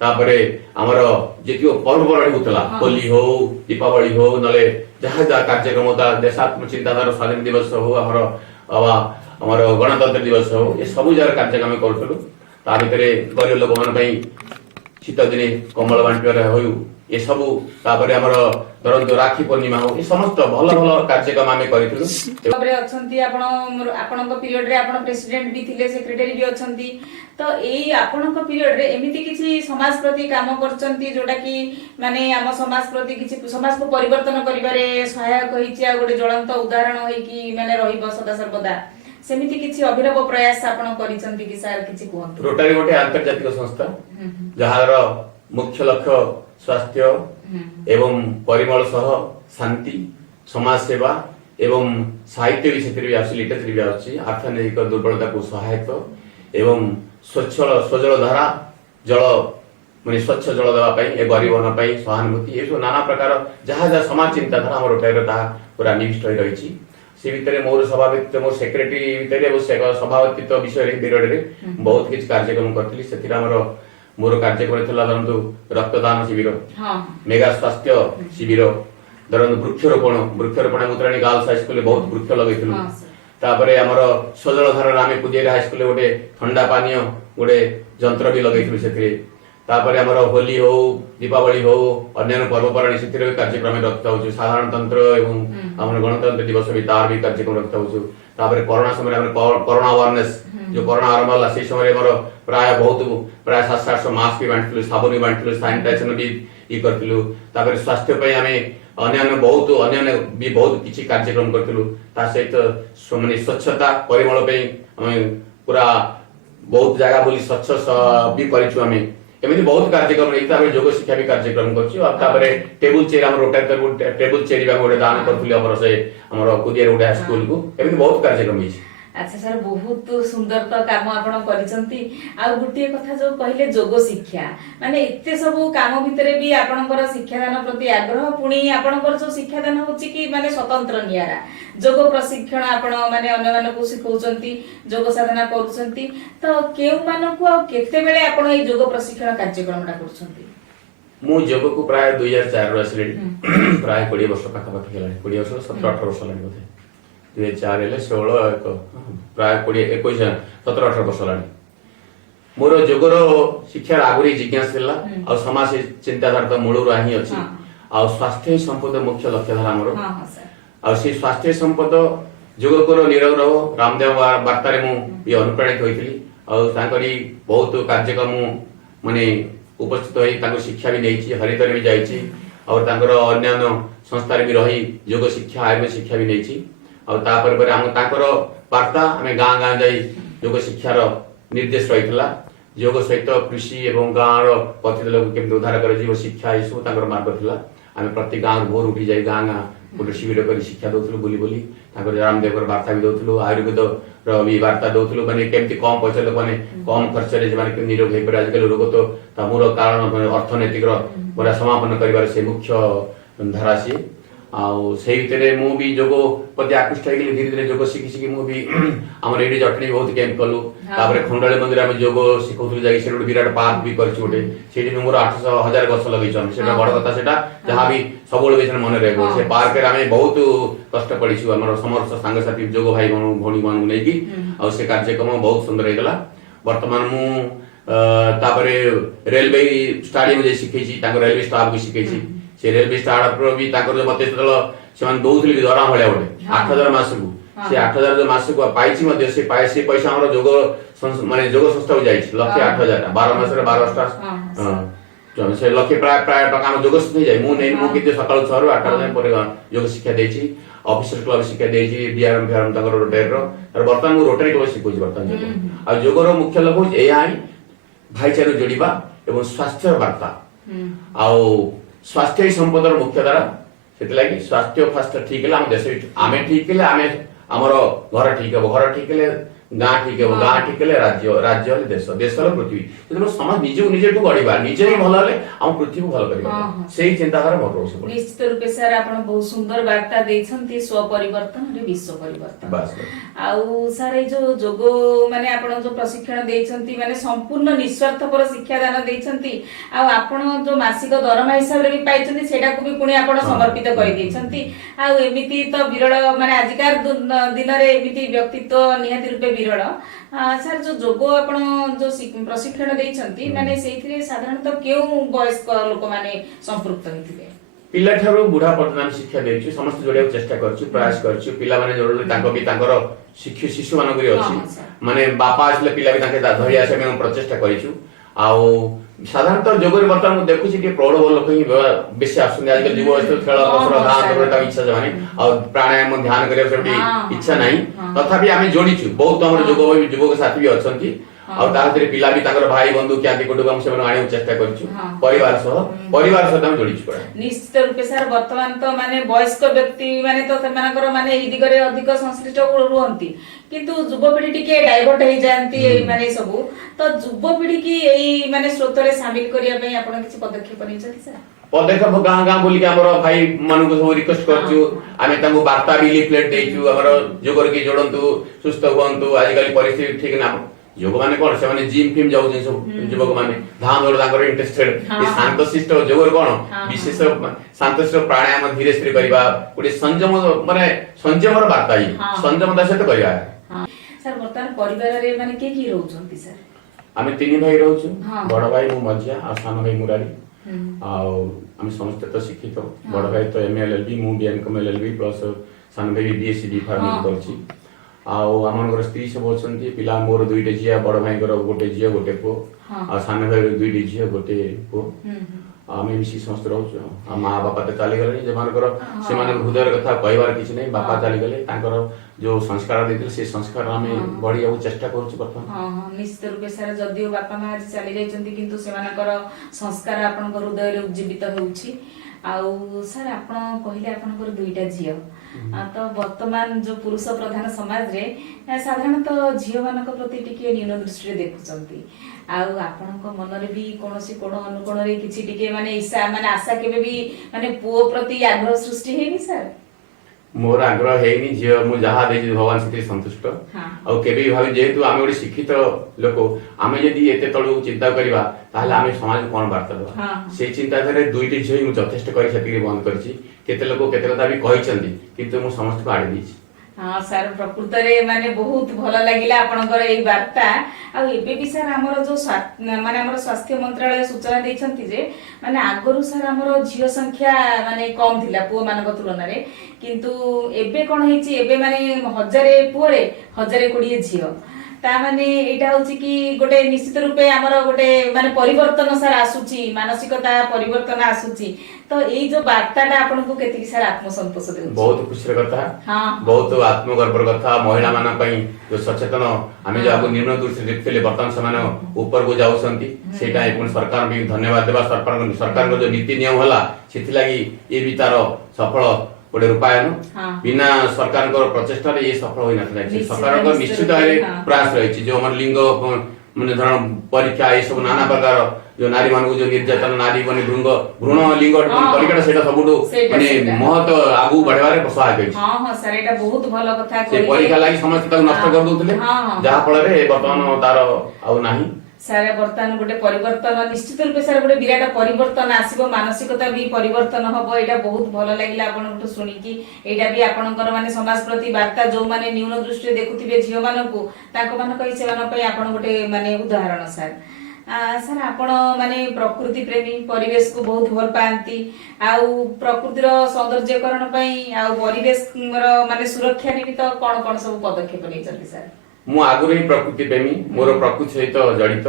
ତାପରେ ଆମର ଯେତିକି ପର୍ବପର୍ବାଣି ହଉଥିଲା, ହୋଲି ହଉ, ଦୀପାବଳି ହଉ, ନହେଲେ ଯାହା ଯାହା କାର୍ଯ୍ୟକ୍ରମ ଦେଶାତ୍ମ ଚିନ୍ତାଧାରା, ସ୍ୱାଧୀନ ଦିବସ ହଉ, ଆମର ଗଣତନ୍ତ୍ର ଦିବସ ହଉ, ଏ ସବୁ ଜାଗାରେ କାର୍ଯ୍ୟକ୍ରମ କରୁଥିଲୁ। ତା ଭିତରେ ଗରିବ ଲୋକମାନଙ୍କ ପାଇଁ শীত দিনে কম্বল বাଣ୍ଟିବାରେ ହଉ ଏସବୁ ତାପରେ ଆମର ଧରନ୍ତୁ ରାକ୍ଷୀ ପୂର୍ଣ୍ଣିମା ହଉ ଏ ସମସ୍ତ ଭଲ ଭଲ କାର୍ଯ୍ୟକ୍ରମ ଆମେ କରିଥିଲୁ। ଭାବରେ ଅଛନ୍ତି ଆପଣ ଆପଣଙ୍କ ପିରିୟଡରେ ଆପଣ ପ୍ରେସିଡେଣ୍ଟ ବି ଥିଲେ ସେକ୍ରେଟାରୀ ବି ଅଛନ୍ତି ତ ଏଇ ଆପଣଙ୍କ ପିରିୟଡରେ ଏମିତି କିଛି ସମାଜ ପ୍ରତି କାମ କରିଛନ୍ତି ଯୋଉଟା କି ମାନେ ଆମ ସମାଜ ପ୍ରତି କିଛି ସମାଜକୁ ପରିବର୍ତ୍ତନ କରିବାରେ ସହାୟକ ହେଇଛି ଆଉ ଗୋଟେ ଜ୍ୱଳନ୍ତ ଉଦାହରଣ ହେଇକି ମାନେ ରହିବ ସଦା ସର୍ବଦା ସେମିତି କିଛି ଅଭିନବ ପ୍ରୟାସ ଆପଣ କରିଛନ୍ତି କି ସାର୍ କିଛି କୁହନ୍ତୁ। ରୋଟାରୀ ଗୋଟେ ଆନ୍ତର୍ଜାତିକ ସଂସ୍ଥା ଯାହାର ମୁଖ୍ୟ ଲକ୍ଷ୍ୟ ସ୍ୱାସ୍ଥ୍ୟ ଏବଂ ପରିମଳ ସହ ଶାନ୍ତି ସମାଜ ସେବା ଏବଂ ସାହିତ୍ୟ ବି ସେଥିରେ ବି ଆସୁଛି ଲିଟରେଚର ବି ଆସୁଛି ଅର୍ଥନୈତିକ ଦୁର୍ବଳତାକୁ ସହାୟକ ଏବଂ ସ୍ୱଜଳ ଧାରା ଜଳ ମାନେ ସ୍ୱଚ୍ଛ ଜଳ ଦେବା ପାଇଁ ଏ ଗରିବମାନଙ୍କ ପାଇଁ ସହାନୁଭୂତି ଏସବୁ ନାନା ପ୍ରକାର ଯାହା ଯାହା ସମାଜ ଚିନ୍ତାଧାରା ଆମ ରୋଟାରୀର ତାହା ପୁରା ନିବିଷ୍ଟ ହୋଇ ରହିଛି। ସେ ଭିତରେ ମୋର ସଭାପତିତ୍ୱ ମୋର ସେକ୍ରେଟାରୀ ଭିତରେ ଏବଂ ସଭାପତିତ୍ୱ ବିଷୟରେ ବିରୋଧରେ ବହୁତ କିଛି କାର୍ଯ୍ୟକ୍ରମ କରିଥିଲି। ସେଥିରେ ଆମର ମୋର କାର୍ଯ୍ୟକ୍ରମ ଥିଲା ଧରନ୍ତୁ ରକ୍ତଦାନ ଶିବିର ମେଗା ସ୍ୱାସ୍ଥ୍ୟ ଶିବିର ଧରନ୍ତୁ ବୃକ୍ଷରୋପଣ ମୁଦ୍ରାଣୀ ଗାର୍ଲସ ହାଇସ୍କୁଲରେ ବହୁତ ବୃକ୍ଷ ଲଗେଇଥିଲୁ। ତାପରେ ଆମର ସଜଳ ଧାରାରେ ଆମେ କୁଦିଆରୀ ହାଇସ୍କୁଲରେ ଗୋଟେ ଥଣ୍ଡା ପାନୀୟ ଗୋଟେ ଯନ୍ତ୍ର ବି ଲଗେଇଥିଲୁ ସେଥିରେ। ତାପରେ ଆମର ହୋଲି ହଉ ଦୀପାବଳି ହଉ ଅନ୍ୟାନ୍ୟ ପର୍ବପର୍ବାଣୀ ସେଥିରେ ବି କାର୍ଯ୍ୟକ୍ରମ ରଖିଥାଉଛୁ। ସାଧାରଣତନ୍ତ୍ର ଏବଂ ଆମର ଗଣତନ୍ତ୍ର ଦିବସ ବି ତାର ବି କାର୍ଯ୍ୟକ୍ରମ ରଖିଥାଉଛୁ। ତାପରେ କରୋନା ସମୟରେ ଆମେ କରୋନା ଆୱାରନେସ୍ ଯୋଉ କରୋନା ଆରମ୍ଭ ହେଲା ସେଇ ସମୟରେ ଆମର ପ୍ରାୟ 700-800 ମାସ୍କ ବି ବାଣ୍ଟିଥିଲୁ ସାବୁନ ବି ବାଣ୍ଟିଥିଲୁ ସାନିଟାଇଜେସନ ବି କରିଥିଲୁ। ତାପରେ ସ୍ୱାସ୍ଥ୍ୟ ପାଇଁ ଆମେ ଅନ୍ୟାନ୍ୟ ବି ବହୁତ କିଛି କାର୍ଯ୍ୟକ୍ରମ କରିଥିଲୁ। ତା ସହିତ ମାନେ ସ୍ୱଚ୍ଛତା ପରିମଳ ପାଇଁ ଆମେ ପୁରା ବହୁତ ଜାଗା ବୁଲି ସ୍ୱଚ୍ଛ ବି କରିଛୁ ଆମେ ଏମିତି ବହୁତ କାର୍ଯ୍ୟକ୍ରମ ହେଇଛି। ତାପରେ ଯୋଗ ଶିକ୍ଷା ବି କାର୍ଯ୍ୟକ୍ରମ କରିଛୁ। ଆଉ ତାପରେ ଟେବୁଲ ଚେୟାର ଆମର ରୋଟାରୀ ଟେବୁଲ ଚେୟାର ବି ଆମେ ଗୋଟେ ଦାନ କରିଥିଲୁ ଆମର କୁଦିଆରୀ ଗୋଟେ ସ୍କୁଲକୁ ଏମିତି ବହୁତ କାର୍ଯ୍ୟକ୍ରମ ହେଇଛି। ଆଚ୍ଛା ସାର୍ ବହୁତ ସୁନ୍ଦର ତ କାମ ଆପଣ କରିଛନ୍ତି। ଆଉ ଗୋଟିଏ କଥା ଯୋଉ କହିଲେ ଯୋଗ ଶିକ୍ଷା ମାନେ ଏତେ ସବୁ କାମ ଭିତରେ ବି ଆପଣଙ୍କର ଶିକ୍ଷାଦାନ ପ୍ରତି ଆଗ୍ରହ ପୁଣି ଆପଣଙ୍କର ଯୋଉ ଶିକ୍ଷାଦାନ ହଉଛି କି ମାନେ ସ୍ୱତନ୍ତ୍ର ନିଆରା ଯୋଗ ପ୍ରଶିକ୍ଷଣ ଆପଣ ମାନେ ଅନ୍ୟମାନଙ୍କୁ ଶିଖଉଛନ୍ତି ଯୋଗ ସାଧନା କରୁଛନ୍ତି ତ କେଉଁମାନଙ୍କୁ ଆଉ କେତେବେଳେ ଆପଣ ଏଇ ଯୋଗ ପ୍ରଶିକ୍ଷଣ କାର୍ଯ୍ୟକ୍ରମଟା କରୁଛନ୍ତି? ମୁଁ ଯୋଗକୁ ପ୍ରାୟ 2004ରୁ ଆସିଲିଣି ପ୍ରାୟ 20 ବର୍ଷ ପାଖାପାଖି ହେଲାଣି 20 ବର୍ଷ 17-18 ବର୍ଷ ହେଲାଣି ବୋଧେ 2004 ହେଲେ 16 ପ୍ରାୟ 17-18 ବର୍ଷ ହେଲାଣି। ମୋର ଯୋଗର ଶିକ୍ଷାର ଆଗରୁ ଜିଜ୍ଞାସା ଥିଲା ଆଉ ସମାଜ ଚିନ୍ତାଧାରା ତ ମୂଳରୁ ହିଁ ଅଛି ଆଉ ସ୍ୱାସ୍ଥ୍ୟ ସମ୍ପଦ ମୁଖ୍ୟ ଲକ୍ଷ୍ୟ ଧାରା ଆମର ଆଉ ସେ ସ୍ୱାସ୍ଥ୍ୟ ସମ୍ପଦ ଯୋଗ କର ନିରୋଗ ରହ ରାମଦେବ ବାର୍ତ୍ତାରେ ମୁଁ ଅନୁପ୍ରାଣିତ ହୋଇଥିଲି ଆଉ ତାଙ୍କରି ବହୁତ କାର୍ଯ୍ୟକ୍ରମ ମାନେ ଉପସ୍ଥିତ ହୋଇ ତାଙ୍କୁ ଶିକ୍ଷା ବି ନେଇଛି ହରିଦ୍ୱାର ବି ଯାଇଛି ଆଉ ତାଙ୍କର ଅନ୍ୟାନ୍ୟ ସଂସ୍ଥାରେ ବି ରହି ଯୋଗ ଶିକ୍ଷା ଆୟୁର୍ବେଦ ଶିକ୍ଷା ବି ନେଇଛି। ଆଉ ତାପରେ ପରେ ଆମ ତାଙ୍କର ବାର୍ତ୍ତା ଆମେ ଗାଁ ଯାଇ ଯୋଗ ଶିକ୍ଷାର ନିର୍ଦ୍ଦେଶ ରହିଥିଲା। ଯୋଗ ସହିତ କୃଷି ଏବଂ ଗାଁର ପତିତ ଲୋକଙ୍କୁ କେମିତି ଉଦ୍ଧାର କରାଯିବ ଶିକ୍ଷା ଏସବୁ ତାଙ୍କର ମାର୍ଗ ଥିଲା। ଆମେ ପ୍ରତି ଗାଁରୁ ଭୋର ଉଠି ଯାଇ ଗାଁ ଗୋଟେ ଶିବିର କରି ଶିକ୍ଷା ଦଉଥିଲୁ ବୁଲି ତାଙ୍କର ରାମଦେବର ବାର୍ତ୍ତା ବି ଦଉଥିଲୁ ଆୟୁର୍ବେଦର ବି ବାର୍ତ୍ତା ଦଉଥିଲୁ ମାନେ କେମିତି କମ ପଇସା ଲୋକମାନେ କମ ଖର୍ଚ୍ଚରେ ସେମାନେ କେମିତି ନିରୋଗ ହେଇପାରିବେ। ଆଜିକାଲି ରୋଗ ତ ତା ମୂଳ କାରଣ ଅର୍ଥନୈତିକର ପୁରା ସମାପନ କରିବାର ସେ ମୁଖ୍ୟ ଧାରା ସିଏ। ଆଉ ସେଇ ଭିତରେ ମୁଁ ବି ଯୋଗ ପ୍ରତି ଆକୃଷ୍ଟ ହେଇଗଲି ଧୀରେ ଧୀରେ ଯୋଗ ଶିଖି ମୁଁ ବି ଆମର ଏଇଠି ଜଟଣୀ ବହୁତ କ୍ୟାମ୍ପ କଲୁ। ତାପରେ ଖଣ୍ଡାଳି ମନ୍ଦିର ଆମେ ଯୋଗ ଶିଖଉଥିଲୁ ଯାଇକି ସେଠି ଗୋଟେ ବିରାଟ ପାର୍କ ବି କରିଛୁ ଗୋଟେ ସେଇଠି ବି ମୋର 800-1000 ଗଛ ଲଗେଇଛୁ ଆମେ ସେଟା ବଡ କଥା ସେଟା ଯାହା ବି ସବୁବେଳେ ବି ମନେ ରହିବ। ସେ ପାର୍କରେ ଆମେ ବହୁତ କଷ୍ଟ ପଡ଼ିଛୁ ଆମର ସମସ୍ତ ସାଙ୍ଗସାଥି ଯୋଗ ଭାଇ ଭଉଣୀ ମାନଙ୍କୁ ନେଇକି ଆଉ ସେ କାର୍ଯ୍ୟକ୍ରମ ବହୁତ ସୁନ୍ଦର ହେଇଗଲା। ବର୍ତ୍ତମାନ ମୁଁ ତାପରେ ରେଲୱେ ଷ୍ଟାଡିୟମ ଯାଇ ଶିଖେଇଛି ତାଙ୍କ ରେଲୱେ ଷ୍ଟାଫ ବି ଶିଖେଇଛି। ସେ ରେଲୱେ ଷ୍ଟାଫର ବି ତାଙ୍କର ମତେ ଯେତେବେଳେ ସେମାନେ ଦଉଥିଲେ ବି ଦରମା ଭଳିଆ ଗୋଟେ 8000 ମାସକୁ ସେ 8000 ଯୋଉ ମାସକୁ ପାଇଛି ମଧ୍ୟ ସେ ପଇସା ଆମର ଯୋଗ ମାନେ ଯୋଗ ସଂସ୍ଥାକୁ ଯାଇଛି 1,08,000 12 ମାସରେ 12ଟା ସେ ଲକ୍ଷେ ପ୍ରାୟ ଟଙ୍କା ଆମ ଯୋଗ ଶିଖେଇ ଯାଏ। ମୁଁ କିନ୍ତୁ ସକାଳୁ 6ରୁ 8ଟା ଯାଏଁ ପରେ ଯୋଗ ଶିକ୍ଷା ଦେଇଛି ଅଫିସର କ୍ଲବ ଶିକ୍ଷା ଦେଇଛି ଡିଆରଏମ ତାଙ୍କର ରୋଟାରୀର ବର୍ତ୍ତମାନ ମୁଁ ରୋଟାରୀ କ୍ଲବ ଶିଖଉଛି ବର୍ତ୍ତମାନ ଯୋଗ। ଆଉ ଯୋଗର ମୁଖ୍ୟ ଲକ୍ଷ୍ୟ ହଉଛି ଏହା ହିଁ ଭାଇଚାରା ଯୋଡ଼ିବା ଏବଂ ସ୍ୱାସ୍ଥ୍ୟର ବାର୍ତ୍ତା ଆଉ ସ୍ୱାସ୍ଥ୍ୟ ହିଁ ସମ୍ପଦର ମୁଖ୍ୟ ଧାରା। ସେଥିଲାଗି ସ୍ୱାସ୍ଥ୍ୟ ଫାଷ୍ଟ ଠିକ ହେଲେ ଆମ ଦେଶ ଆମେ ଠିକ ହେଲେ ଆମେ ଆମର ଘର ଠିକ ହବ ଘର ଠିକ ହେଲେ ଗାଁ ଠିକ ହବ ଗାଁ ଠିକ ହେଲେ ରାଜ୍ୟ ହେଲେ ଦେଶ ଦେଶର ପୃଥିବୀ। ଯେତେବେଳେ ସମାଜ ନିଜଠୁ ଗଢିବା ନିଜେ ହିଁ ଭଲ ହେଲେ ଆମ ପୃଥିବୀକୁ ଭଲ କରିବା ସେଇ ଚିନ୍ତାଧାରା ମୋର ରହୁଛି। ନିଶ୍ଚିତ ରୂପେ ସାର୍ ଆପଣ ବହୁତ ସୁନ୍ଦର ବାର୍ତ୍ତା ଦେଇଛନ୍ତି ସ୍ୱପରିବର୍ତ୍ତନରେ ବିଶ୍ୱ ପରିବର୍ତ୍ତନ। ଆଉ ସାର୍ ଏଇ ଯୋଉ ଯୋଗ ମାନେ ଆପଣ ଯୋଉ ପ୍ରଶିକ୍ଷଣ ଦେଇଛନ୍ତି ମାନେ ସମ୍ପୂର୍ଣ୍ଣ ନିଃସ୍ୱାର୍ଥପର ଶିକ୍ଷାଦାନ ଦେଇଛନ୍ତି ଆଉ ଆପଣ ଯୋଉ ମାସିକ ଦରମା ହିସାବରେ ବି ପାଇଛନ୍ତି ସେଟାକୁ ବି ପୁଣି ଆପଣ ସମର୍ପିତ କରିଦେଇଛନ୍ତି। ଆଉ ଏମିତି ତ ବିରଳ ମାନେ ଆଜିକାର ଦିନରେ ଏମିତି ବ୍ୟକ୍ତିତ୍ୱ ନିହାତି ରୂପେ ବିରଳ। ସାର୍ जो ଯୋଗ ଆପଣ जो ପ୍ରଶିକ୍ଷଣ ଦେଇଛନ୍ତି ମାନେ ସେଇଥିରେ ସାଧାରଣତଃ କେଉଁ ବୟସ୍କ ଲୋକମାନେ ସମ୍ପୃକ୍ତ ହେଇଥିବେ? ପିଲାଠାରୁ ବୁଢା ପର୍ଯ୍ୟନ୍ତ ଆମେ ଶିକ୍ଷା ଦେଇଛୁ, ସମସ୍ତେ ଯୋଡିବାକୁ ଚେଷ୍ଟା କରୁଛୁ, ପ୍ରୟାସ କରୁଛୁ। ପିଲାମାନେ ଯୋଡିଲେ ତାଙ୍କ ବି ତାଙ୍କର ଶିଶୁ ମାନଙ୍କର ଅଛି, ମାନେ ବାପା ଆସିଲେ ପିଲା ବି ତାଙ୍କେ ଧରି ଆସିବା ପାଇଁ ପ୍ରଚେଷ୍ଟା କରିଛୁ। ଆଉ ସାଧାରଣତଃ ଯୋଗରେ ବର୍ତ୍ତମାନ ମୁଁ ଦେଖୁଛି ଟିକେ ପ୍ରୌଢ ଲୋକ ହିଁ ବେଶୀ ଆସୁଛନ୍ତି। ଆଜିକାଲି ଯୁବ ବୟସ ଖେଳ ତାଙ୍କ ଇଚ୍ଛା ସେମାନେ ଆଉ ପ୍ରାଣାୟାମ ଧ୍ୟାନ କରିବାକୁ ସେଠି ଇଚ୍ଛା ନାହିଁ। ତଥାପି ଆମେ ଯୋଡିଛୁ, ବହୁତ ଆମର ଯୁବକ ସାଥୀ ବି ଅଛନ୍ତି। ଆଉ ତା ଭିତରେ ପିଲା ବି ତାଙ୍କର ଭାଇ ବନ୍ଧୁ ଖ୍ୟାତି କୁଟୁମ୍ବ ଆମେ ସେମାନଙ୍କୁ ଆଣିବାକୁ ଚେଷ୍ଟା କରିଛୁ, ପରିବାର ସହ ଆମେ ଯୋଡିଛୁ। ନିଶ୍ଚିତ ରୂପେ ସାର୍ ବର୍ତ୍ତମାନ ତ ମାନେ ବୟସ୍କ ବ୍ୟକ୍ତି ମାନେ ତ ସେମାନଙ୍କର ମାନେ ଏଇ ଦିଗରେ ଅଧିକ ସଂଶ୍ଳିଷ୍ଟ ରୁହନ୍ତି, କିନ୍ତୁ ଯୁବପିଢି ଟିକେ ଡାଇଭର୍ଟ ହେଇଯାଆନ୍ତି ଏଇ ମାନେ ସବୁ। ତ ଯୁବପିଢି କି ଏଇ ମାନେ ସ୍ରୋତରେ ସାମିଲ କରିବା ପାଇଁ ଆପଣ କିଛି ପଦକ୍ଷେପ ନେଇଛନ୍ତି ସାର୍? ପଦକ୍ଷେପ ଗାଁ ଗାଁ ବୁଲିକି ଆମର ଭାଇ ମାନଙ୍କୁ ସବୁ ରିକ୍ୱେଷ୍ଟ କରୁଛୁ। ଆମେ ତାଙ୍କୁ ବାର୍ତ୍ତା ବି ଲିଫଲେଟ୍ ଦେଇଛୁ, ଆମର ଯୋଗରେ କି ଯୋଡନ୍ତୁ, ସୁସ୍ଥ ହୁଅନ୍ତୁ। ଆଜିକାଲି ପରିସ୍ଥିତି ଠିକ ନା, ଯୋଗ ମାନେ କଣ, ସେମାନେ ଜିମ୍ ଫିମ୍ ଯାଉଛନ୍ତି ସବୁ ଯୁବକ ମାନେ, ଧାଁ ଦୌଡ଼ ତାଙ୍କର ଇଣ୍ଟରେଷ୍ଟେଡ। ଶାନ୍ତଶିଷ୍ଟ ଯୋଗରେ କଣ ବିଶେଷ ଶାନ୍ତଶିଷ୍ଟ ପ୍ରାଣାୟାମ ଧୀରେ ଧୀରେ କରିବା, ଗୋଟେ ସଂଯମ ମାନେ ସଂଯମର ବାର୍ତ୍ତା, ସଂଯମତା ସହିତ କରିବା। ସାର୍ ବର୍ତ୍ତମାନ ପରିବାରରେ ମାନେ କିଏ କିଏ ରହୁଛନ୍ତି ସାର୍? ଆମେ 3 ଭାଇ ରହୁଛୁ, ବଡ ଭାଇ ମୁଁ ମଝିଆ ଆଉ ସାନ ଭାଇ ମୁରାରୀ। ଆଉ ଆମେ ସମସ୍ତେ ତ ଶିକ୍ଷିତ, ବଡ ଭାଇ ତ MA LLB, ମୁଁ ବି M.Com LLB ପ୍ଲସ ସାନ ଭାଇ BSc D ଫାର୍ମାସି କରିଛି। ଆଉ ଆମଙ୍କର ସ୍ତ୍ରୀ ସବୁ ଅଛନ୍ତି, ପିଲା ମୋର 2ଟି ଝିଅ, ବଡ ଭାଇଙ୍କର 1 ଝିଅ 1 ପୁଅ, ଆଉ ସାନ ଭାଇର 2ଟି ଝିଅ 1 ପୁଅ। ଆମେ ମିଶିକି ସମସ୍ତେ ରହୁଛୁ। ଆଉ ମା ବାପା ତ ଚାଲିଗଲେଣି, ସେମାନଙ୍କର ସେମାନଙ୍କ ହୃଦୟର କଥା କହିବାର କିଛି ନାହିଁ। ବାପା ଚାଲିଗଲେ, ତାଙ୍କର ଯୋଉ ସଂସ୍କାର ଦେଇଥିଲେ ସେ ସଂସ୍କାର ଆମେ ବଢିବାକୁ ଚେଷ୍ଟା କରୁଛୁ ବର୍ତ୍ତମାନ। ନିଶ୍ଚିତ ରୂପେ ସାର୍ ଯଦିଓ ବାପା ମା ଆଜି ଚାଲି ଯାଇଛନ୍ତି କିନ୍ତୁ ସେମାନଙ୍କର ସଂସ୍କାର ଆପଣଙ୍କ ହୃଦୟରେ ଉଜ୍ଜୀବିତ ହେଉଛି। ଆଉ ସାର୍ ଆପଣ କହିଲେ ଆପଣଙ୍କର 2ଟା ଝିଅ, ତ ବର୍ତ୍ତମାନ ଯୋଉ ପୁରୁଷ ପ୍ରଧାନ ସମାଜରେ ସାଧାରଣତଃ ଝିଅ ମାନଙ୍କ ପ୍ରତି ଟିକେ ନ୍यून ଦୃଷ୍ଟିରେ ଦେଖୁଛନ୍ତି। ଆଉ ଆପଣଙ୍କ ମନରେ ବି କୌଣସି କୋଣ ଅନୁକୋଣରେ କିଛି ଟିକେ ମାନେ ଇଚ୍ଛା ମାନେ ଆଶା କେବେ ବି ମାନେ ପୁଅ ପ୍ରତି ଆଗ୍ରହ ସୃଷ୍ଟି ହେଇନି ସାର୍? ମୋର ଆଗ୍ରହ ହେଇନି, ଝିଅ ମୁଁ ଯାହା ଦେଇଛି ଭଗବାନ ସେଥିରେ ସନ୍ତୁଷ୍ଟ। ଆଉ କେବେ ବି ଭାବି, ଯେହେତୁ ଆମେ ଗୋଟେ ଶିକ୍ଷିତ ଲୋକ, ଆମେ ଯଦି ଏତେ ତଳକୁ ଚିନ୍ତା କରିବା ତାହେଲେ ଆମେ ସମାଜକୁ କଣ ବାର୍ତ୍ତା ଦେବା? ସେଇ ଚିନ୍ତାଧାରାରେ 2ଟି ଝିଅ ମୁଁ ଯଥେଷ୍ଟ କରି ସେତିକି ବନ୍ଦ କରିଛି। କେତେ ଲୋକ କେତେ କଥା ବି କହିଛନ୍ତି, କିନ୍ତୁ ମୁଁ ସମସ୍ତଙ୍କୁ ଆଡେଇ ଦେଇଛି। ସାର୍ ପ୍ରକୃତରେ ମାନେ ବହୁତ ଭଲ ଲାଗିଲା ଆପଣଙ୍କର ଏଇ ବାର୍ତ୍ତା। ଆଉ ଏବେ ବି ସାର୍ ଆମର ଯୋଉ ମାନେ ଆମର ସ୍ୱାସ୍ଥ୍ୟ ମନ୍ତ୍ରାଳୟ ସୂଚନା ଦେଇଛନ୍ତି ଯେ ମାନେ ଆଗରୁ ସାର୍ ଆମର ଝିଅ ସଂଖ୍ୟା ମାନେ କମ ଥିଲା ପୁଅ ମାନଙ୍କ ତୁଳନାରେ, କିନ୍ତୁ ଏବେ କଣ ହେଇଛି, ଏବେ ମାନେ 1000 ପୁଅରେ 1020 ଝିଅ। ତା ମାନେ ଏଇଟା ହଉଛି କି ଗୋଟେ ନିଶ୍ଚିତ ରୂପେ ଆମର ଗୋଟେ ମାନେ ପରିବର୍ତ୍ତନ ସାର୍ ଆସୁଛି, ମାନସିକତା ପରିବର୍ତ୍ତନ ଆସୁଛି। ତ ଏଇ ଯୋଉ ବାର୍ତ୍ତାଟା ଆପଣଙ୍କୁ କେତିକି ସାର୍ ଆତ୍ମସନ୍ତୋଷ ଦେଉଛି? ବହୁତ ଖୁସିର କଥା, ବହୁତ ଆତ୍ମଗର୍ବର କଥା। ମହିଳା ମାନଙ୍କ ପାଇଁ ଯୋଉ ସଚେତନ, ଆମେ ଯାହାକୁ ନିମ୍ନ ଦୃଷ୍ଟି ଦେଖୁଥିଲେ ବର୍ତ୍ତମାନ ସେମାନେ ଉପରକୁ ଯାଉଛନ୍ତି, ସେଇଟା ପୁଣି ସରକାର ବି ଧନ୍ୟବାଦ ଦେବା। ସରକାରଙ୍କ ଯୋଉ ନୀତି ନିୟମ ହେଲା ସେଥିଲାଗି ଇଏ ବି ତାର ସଫଳ ଗୋଟେ ରୂପାୟନ। ବିନା ସରକାରଙ୍କର ପ୍ରଚେଷ୍ଟାରେ ଇଏ ସଫଳ ହୋଇନଥିଲା। ସରକାରଙ୍କ ନିଶ୍ଚିତ ଭାବେ ପ୍ରୟାସ ରହିଛି। ଯୋଉ ଆମର ଲିଙ୍ଗ ମାନେ ଧରଣ ପରୀକ୍ଷା, ଏ ସବୁ ନାନା ପ୍ରକାର ଯୋଉ ନାରୀ ମାନଙ୍କୁ ଯୋଉ ନିର୍ଯାତନା, ନାରୀ ମାନେ ଭ୍ରୂଣ ଲିଙ୍ଗ ପରୀକ୍ଷାଟା ସେଇଟା ସବୁଠୁ ମାନେ ମହତ ଆଗକୁ ବଢିବାରେ ସହାୟକ ହେଇଛି। ସାର୍ ଏଇଟା ବହୁତ ଭଲ କଥା ସେ ପରୀକ୍ଷା ଲାଗି ସମସ୍ତେ ତାକୁ ନଷ୍ଟ କରିଦଉଥିଲେ, ଯାହା ଫଳରେ ବର୍ତ୍ତମାନ ତାର ଆଉ ନାହିଁ। ସାର୍ ବର୍ତ୍ତମାନ ଗୋଟେ ପରିବର୍ତ୍ତନ ନିଶ୍ଚିତ ରୂପେ ସାର୍ ଗୋଟେ ବିରାଟ ପରିବର୍ତ୍ତନ ଆସିବ, ମାନସିକତା ବି ପରିବର୍ତ୍ତନ ହବ। ଏଇଟା ବହୁତ ଭଲ ଲାଗିଲା ଆପଣଙ୍କଠୁ ଶୁଣିକି। ଏଇଟା ବି ଆପଣଙ୍କର ମାନେ ସମାଜ ପ୍ରତି ବାର୍ତ୍ତା, ଯୋଉମାନେ ନ୍यून ଦୃଷ୍ଟିରେ ଦେଖୁଥିବେ ଝିଅ ମାନଙ୍କୁ, ତାଙ୍କ ମାନଙ୍କ ପାଇଁ ସେମାନଙ୍କ ପାଇଁ ଆପଣ ଗୋଟେ ମାନେ ଉଦାହରଣ ସାର୍। ସାର୍ ଆପଣ ମାନେ ପ୍ରକୃତି ପ୍ରେମୀ, ପରିବେଶକୁ ବହୁତ ଭଲ ପାଆନ୍ତି। ଆଉ ପ୍ରକୃତିର ସୌନ୍ଦର୍ଯ୍ୟକରଣ ପାଇଁ ଆଉ ପରିବେଶର ମାନେ ସୁରକ୍ଷା ନିମିତ୍ତ କଣ କଣ ସବୁ ପଦକ୍ଷେପ ନେଇଛନ୍ତି ସାର୍? ମୁଁ ଆଗରୁ ହିଁ ପ୍ରକୃତି ପ୍ରେମୀ, ମୋର ପ୍ରକୃତି ସହିତ ଜଡିତ।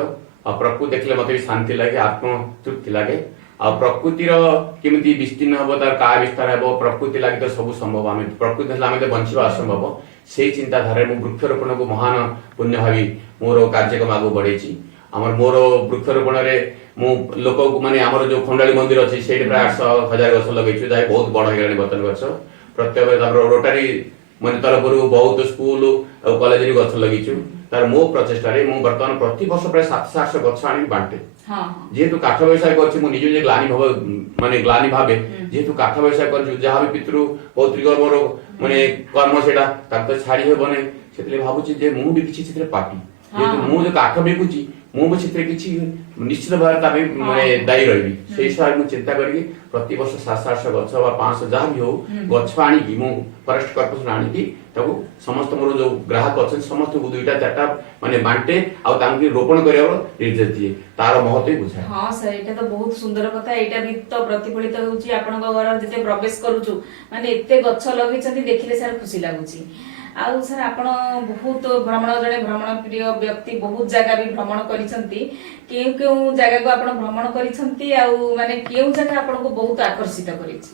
ଆଉ ପ୍ରକୃତି ଦେଖିଲେ ମତେ ବି ଶାନ୍ତି ଲାଗେ, ଆତ୍ମତୃପ୍ତି ଲାଗେ। ଆଉ ପ୍ରକୃତିର କେମିତି ବିସ୍ତୀର୍ଣ୍ଣ ହବ, ତାର କାୟା ବିସ୍ତାର ହେବ, ପ୍ରକୃତି ଲାଗି ତ ସବୁ ସମ୍ଭବ। ଆମେ ପ୍ରକୃତି ହେଲେ ଆମେ ତ ବଞ୍ଚିବା ଅସମ୍ଭବ। ସେଇ ଚିନ୍ତାଧାରାରେ ମୁଁ ବୃକ୍ଷରୋପଣକୁ ମହାନ ପୁଣ୍ୟ ଭାବି ମୋର କାର୍ଯ୍ୟକ୍ରମ ଆଗକୁ ବଢେଇଛି। ମୋର ବୃକ୍ଷରୋପଣରେ ମୁଁ ଲୋକକୁ ମାନେ ଆମର ଯୋଉ ଖଣ୍ଡାଳି ମନ୍ଦିର ଅଛି ସେଇଠି ପ୍ରାୟ 800-1000 ଗଛ ଲଗେଇଛୁ, ଯାହା ବହୁତ ବଡ ହେଇଗଲାଣି ବର୍ତ୍ତମାନ ଗଛ। ପ୍ରତ୍ୟେକ ତାଙ୍କର ରୋଟାରୀ ମାନେ ତରଫରୁ ବହୁତ ସ୍କୁଲ ଆଉ କଲେଜରେ ଗଛ ଲଗେଇଛୁ। ତାର ମୋ ପ୍ରଚେଷ୍ଟାରେ ମୁଁ ବର୍ତ୍ତମାନ ପ୍ରତି ବର୍ଷ ପ୍ରାୟ 700-800 ଗଛ ଆଣି ବାଣ୍ଟେ। ଯେହେତୁ କାଠ ବ୍ୟବସାୟ କରୁଛି, ମୁଁ ନିଜେ ଗ୍ଲାନି ଭାବେ ଯେହେତୁ କାଠ ବ୍ୟବସାୟ କରୁଛୁ, ଯାହା ବି ପିତୃ ପୌତ୍ରିକ ମୋର ମାନେ କର୍ମ ସେଇଟା ତାକୁ ତ ଛାଡି ହେବ ନାହିଁ। ସେଥିପାଇଁ ଭାବୁଛି ଯେ ମୁଁ ବି କିଛି ସେଥିରେ ପାଟି, ଯେହେତୁ ମୁଁ ଯୋଉ କାଠ ବିକୁଛି ମୁଁ ସେଥିରେ କିଛି ନିଶ୍ଚିତ ଭାବରେ ତା ପାଇଁ ମାନେ ଦାୟୀ ରହିବି। ସେଇ ହିସାବରେ ମୁଁ ଚିନ୍ତା କରିକି ପ୍ରତି ବର୍ଷ 700-800 ଗଛ ବା 500 ଯାହା ବି ହଉ ଗଛ ଆଣିକି ମୁଁ ଫରେଷ୍ଟ କର୍ପୋରେସନ ଆଣିକି ତାକୁ ସମସ୍ତ ମୋର ଯୋଉ ଗ୍ରାହକ ଅଛନ୍ତି ସମସ୍ତଙ୍କୁ 2-4ଟା ମାନେ ବାଣ୍ଟେ ଆଉ ତାଙ୍କୁ ରୋପଣ କରିବାର ନିର୍ଦ୍ଦେଶ ଦିଏ, ତାର ମହତ୍ଵ ବୁଝାଏ। ହଁ ସାର୍, ଏଇଟା ତ ବହୁତ ସୁନ୍ଦର କଥା। ଏଇଟା ବି ତ ପ୍ରତିଫଳିତ ହେଉଛି ଆପଣଙ୍କ ଘର ଯେତେ ପ୍ରବେଶ କରୁଛୁ, ମାନେ ଏତେ ଗଛ ଲଗେଇଛନ୍ତି ଦେଖିଲେ ସାର୍ ଖୁସି ଲାଗୁଛି। ଆଉ ସାର୍ ଆପଣ ବହୁତ ଜଣେ ଭ୍ରମଣ ପ୍ରିୟ ବ୍ୟକ୍ତି, ବହୁତ ଜାଗା ବି ଭ୍ରମଣ କରିଛନ୍ତି। କେଉଁ କେଉଁ ଜାଗାକୁ ଆପଣ ଭ୍ରମଣ କରିଛନ୍ତି ଆଉ ମାନେ କେଉଁ ଜାଗା ଆପଣଙ୍କୁ ବହୁତ ଆକର୍ଷିତ କରିଛି?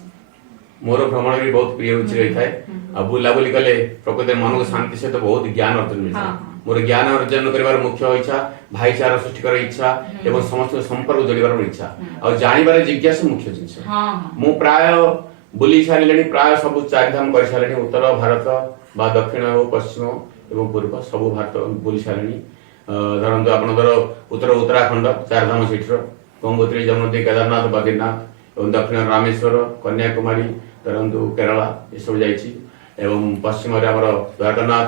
ମୋର ଭ୍ରମଣ ବି ବହୁତ ପ୍ରିୟ ରୁଚି ରହିଥାଏ। ଆଉ ବୁଲାବୁଲି କଲେ ପ୍ରକୃତରେ ମନକୁ ଶାନ୍ତି ସହିତ ବହୁତ ଜ୍ଞାନ ଅର୍ଜନ ମିଳିଥାଏ। ମୋର ଜ୍ଞାନ ଅର୍ଜନ କରିବାର ମୁଖ୍ୟ ଇଚ୍ଛା, ଭାଇଚାରା ସୃଷ୍ଟି କରିବାର ଇଚ୍ଛା ଏବଂ ସମସ୍ତଙ୍କ ସମ୍ପର୍କ ଯୋଡ଼ିବାର ଇଚ୍ଛା ଆଉ ଜାଣିବାର ଜିଜ୍ଞାସା ମୁଖ୍ୟ ଜିନିଷ। ମୁଁ ପ୍ରାୟ ବୁଲି ସାରିଲେଣି, ପ୍ରାୟ ସବୁ 4 ଧାମ କରି ସାରିଲେଣି। ଉତ୍ତର ଭାରତ ବା ଦକ୍ଷିଣ ହେଉ ପଶ୍ଚିମ ଏବଂ ପୂର୍ବ ସବୁ ଭାରତ ବୁଲି ସାରିଲେଣି। ଧରନ୍ତୁ ଆପଣଙ୍କର ଉତ୍ତରାଖଣ୍ଡ 4 ଧାମ ସେଠିର, ଗଙ୍ଗୋତ୍ରୀ, ଯମୁନୋତ୍ରୀ, କେଦାରନାଥ, ବଦ୍ରୀନାଥ ଏବଂ ଦକ୍ଷିଣ ରାମେଶ୍ୱର, କନ୍ୟାକୁମାରୀ, ଧରନ୍ତୁ କେରଳ ଏସବୁ ଯାଇଛି। ଏବଂ ପଶ୍ଚିମରେ ଆମର ଦ୍ୱାରକାନାଥ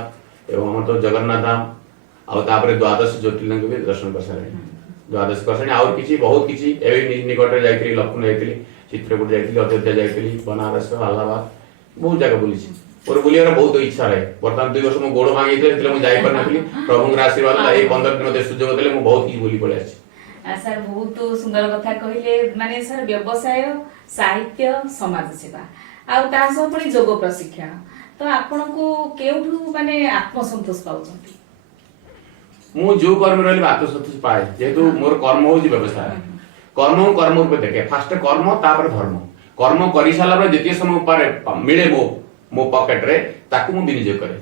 ଏବଂ ଆମର ତ ଜଗନ୍ନାଥ ଧାମ, ଆଉ ତାପରେ 12 ଜ୍ୟୋତିର୍ଲିଙ୍ଗ ବି ଦର୍ଶନ କରିସାରିଲେଣି। 12 କରିସାରିଲେଣି। ଆଉ କିଛି ବହୁତ କିଛି ଏବେ ନିକଟରେ ଯାଇଥିଲି, ଲକ୍ଷ୍ନୌ ଯାଇଥିଲି, ଚିତ୍ରକୂଟ ଯାଇଥିଲି, ଅଯୋଧ୍ୟା ଯାଇଥିଲି, ବନାରସ, ଆହ୍ଲାବାଦ, ବହୁତ ଜାଗା ବୁଲିଛି। ମୋର ବୁଲିବାର ବହୁତ ଇଚ୍ଛା ରହେ। ବର୍ତ୍ତମାନ 2 ବର୍ଷ ମୁଁ ଗୋଡ଼ ଭାଙ୍ଗି ଯାଇଥିଲା, ସେଥିରେ ମୁଁ ଯାଇପାରିନଥିଲି। ପ୍ରଭୁଙ୍କର ଆଶୀର୍ବାଦ ଏଇ 15 ଦିନ ମତେ ସୁଯୋଗ ଦେଲେ, ମୁଁ ବହୁତ କିଛି ବୁଲି ପଳେଇ ଆସିଛି। ସାର୍ ବହୁତ ସୁନ୍ଦର କଥା କହିଲେ। ମାନେ ସାର୍ ବ୍ୟବସାୟ, ସାହିତ୍ୟ, ସମାଜ ସେବା ଆଉ ତା ସହ ପୁଣି ଯୋଗ ପ୍ରଶିକ୍ଷଣ, ତ ଆପଣଙ୍କୁ କେଉଁଠୁ ମାନେ ଆତ୍ମସନ୍ତୋଷ ପାଉଛନ୍ତି? ମୁଁ ଯୋଉ କର୍ମ ରହିଲି ଆତ୍ମସନ୍ତୋଷ ପାଏ, ଯେହେତୁ ମୋର କର୍ମ ହଉଛି ବ୍ୟବସାୟ। କର୍ମ ରୂପେ ଦେଖେ, ଫାଷ୍ଟ କର୍ମ ତାପରେ ଧର୍ମ। କର୍ମ କରି ସାରିଲା ପରେ ଯେତିକି ସମୟ ମିଳେ ମୋ ପକେଟରେ ତାକୁ ମୁଁ ବିନିଯୋଗ କରେ।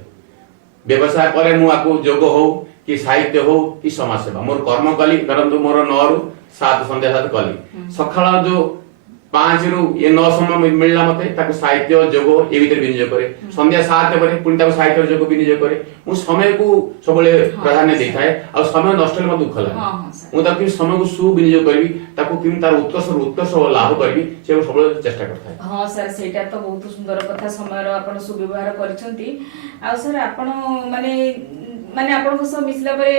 ବ୍ୟବସାୟ ପରେ ମୁଁ ଆକୁ ଯୋଗ ହଉ କି ସାହିତ୍ୟ ହଉ କି ସମାଜ ସେବା, ମୋର କର୍ମ କଲି, ଧରନ୍ତୁ ମୋର 9ରୁ 7 ସନ୍ଧ୍ୟା 7 କଲି, ସକାଳ ଯୋଉ 5ରୁ 9 ସମୟ ମିଳିଲା ମତେ ତାକୁ ସାହିତ୍ୟ ଯୋଗ ଏ ଭିତରେ ବିନିଯୋଗ କରେ। ସନ୍ଧ୍ୟା 7 ପରେ ପୁଣି ତାକୁ ସାହିତ୍ୟ ଯୋଗ ବିନିଯୋଗ କରେ। ମୁଁ ସମୟକୁ ସବୁବେଳେ ପ୍ରାଧାନ୍ୟ ଦେଇଥାଏ। ଆଉ ସମୟ ନଷ୍ଟ ହେଲେ ମତେ ଦୁଃଖ ଲାଗେ। ମୁଁ ତାକୁ ସମୟକୁ ସୁବିନିଯୋଗ କରିବି, ତାକୁ କେମିତି ତାର ଉତ୍କର୍ଷ ଲାଭ କରିବି, ସେ ସବୁବେଳେ ଚେଷ୍ଟା କରିଥାଏ। ହଁ ସାର୍, ସେଇଟା ତ ବହୁତ ସୁନ୍ଦର କଥା, ସମୟର ଆପଣ ସୁବ୍ୟବହାର କରିଛନ୍ତି। ଆଉ ସାର୍ ଆପଣ ମାନେ ଆପଣଙ୍କ ସହ ମିଶିଲା ପରେ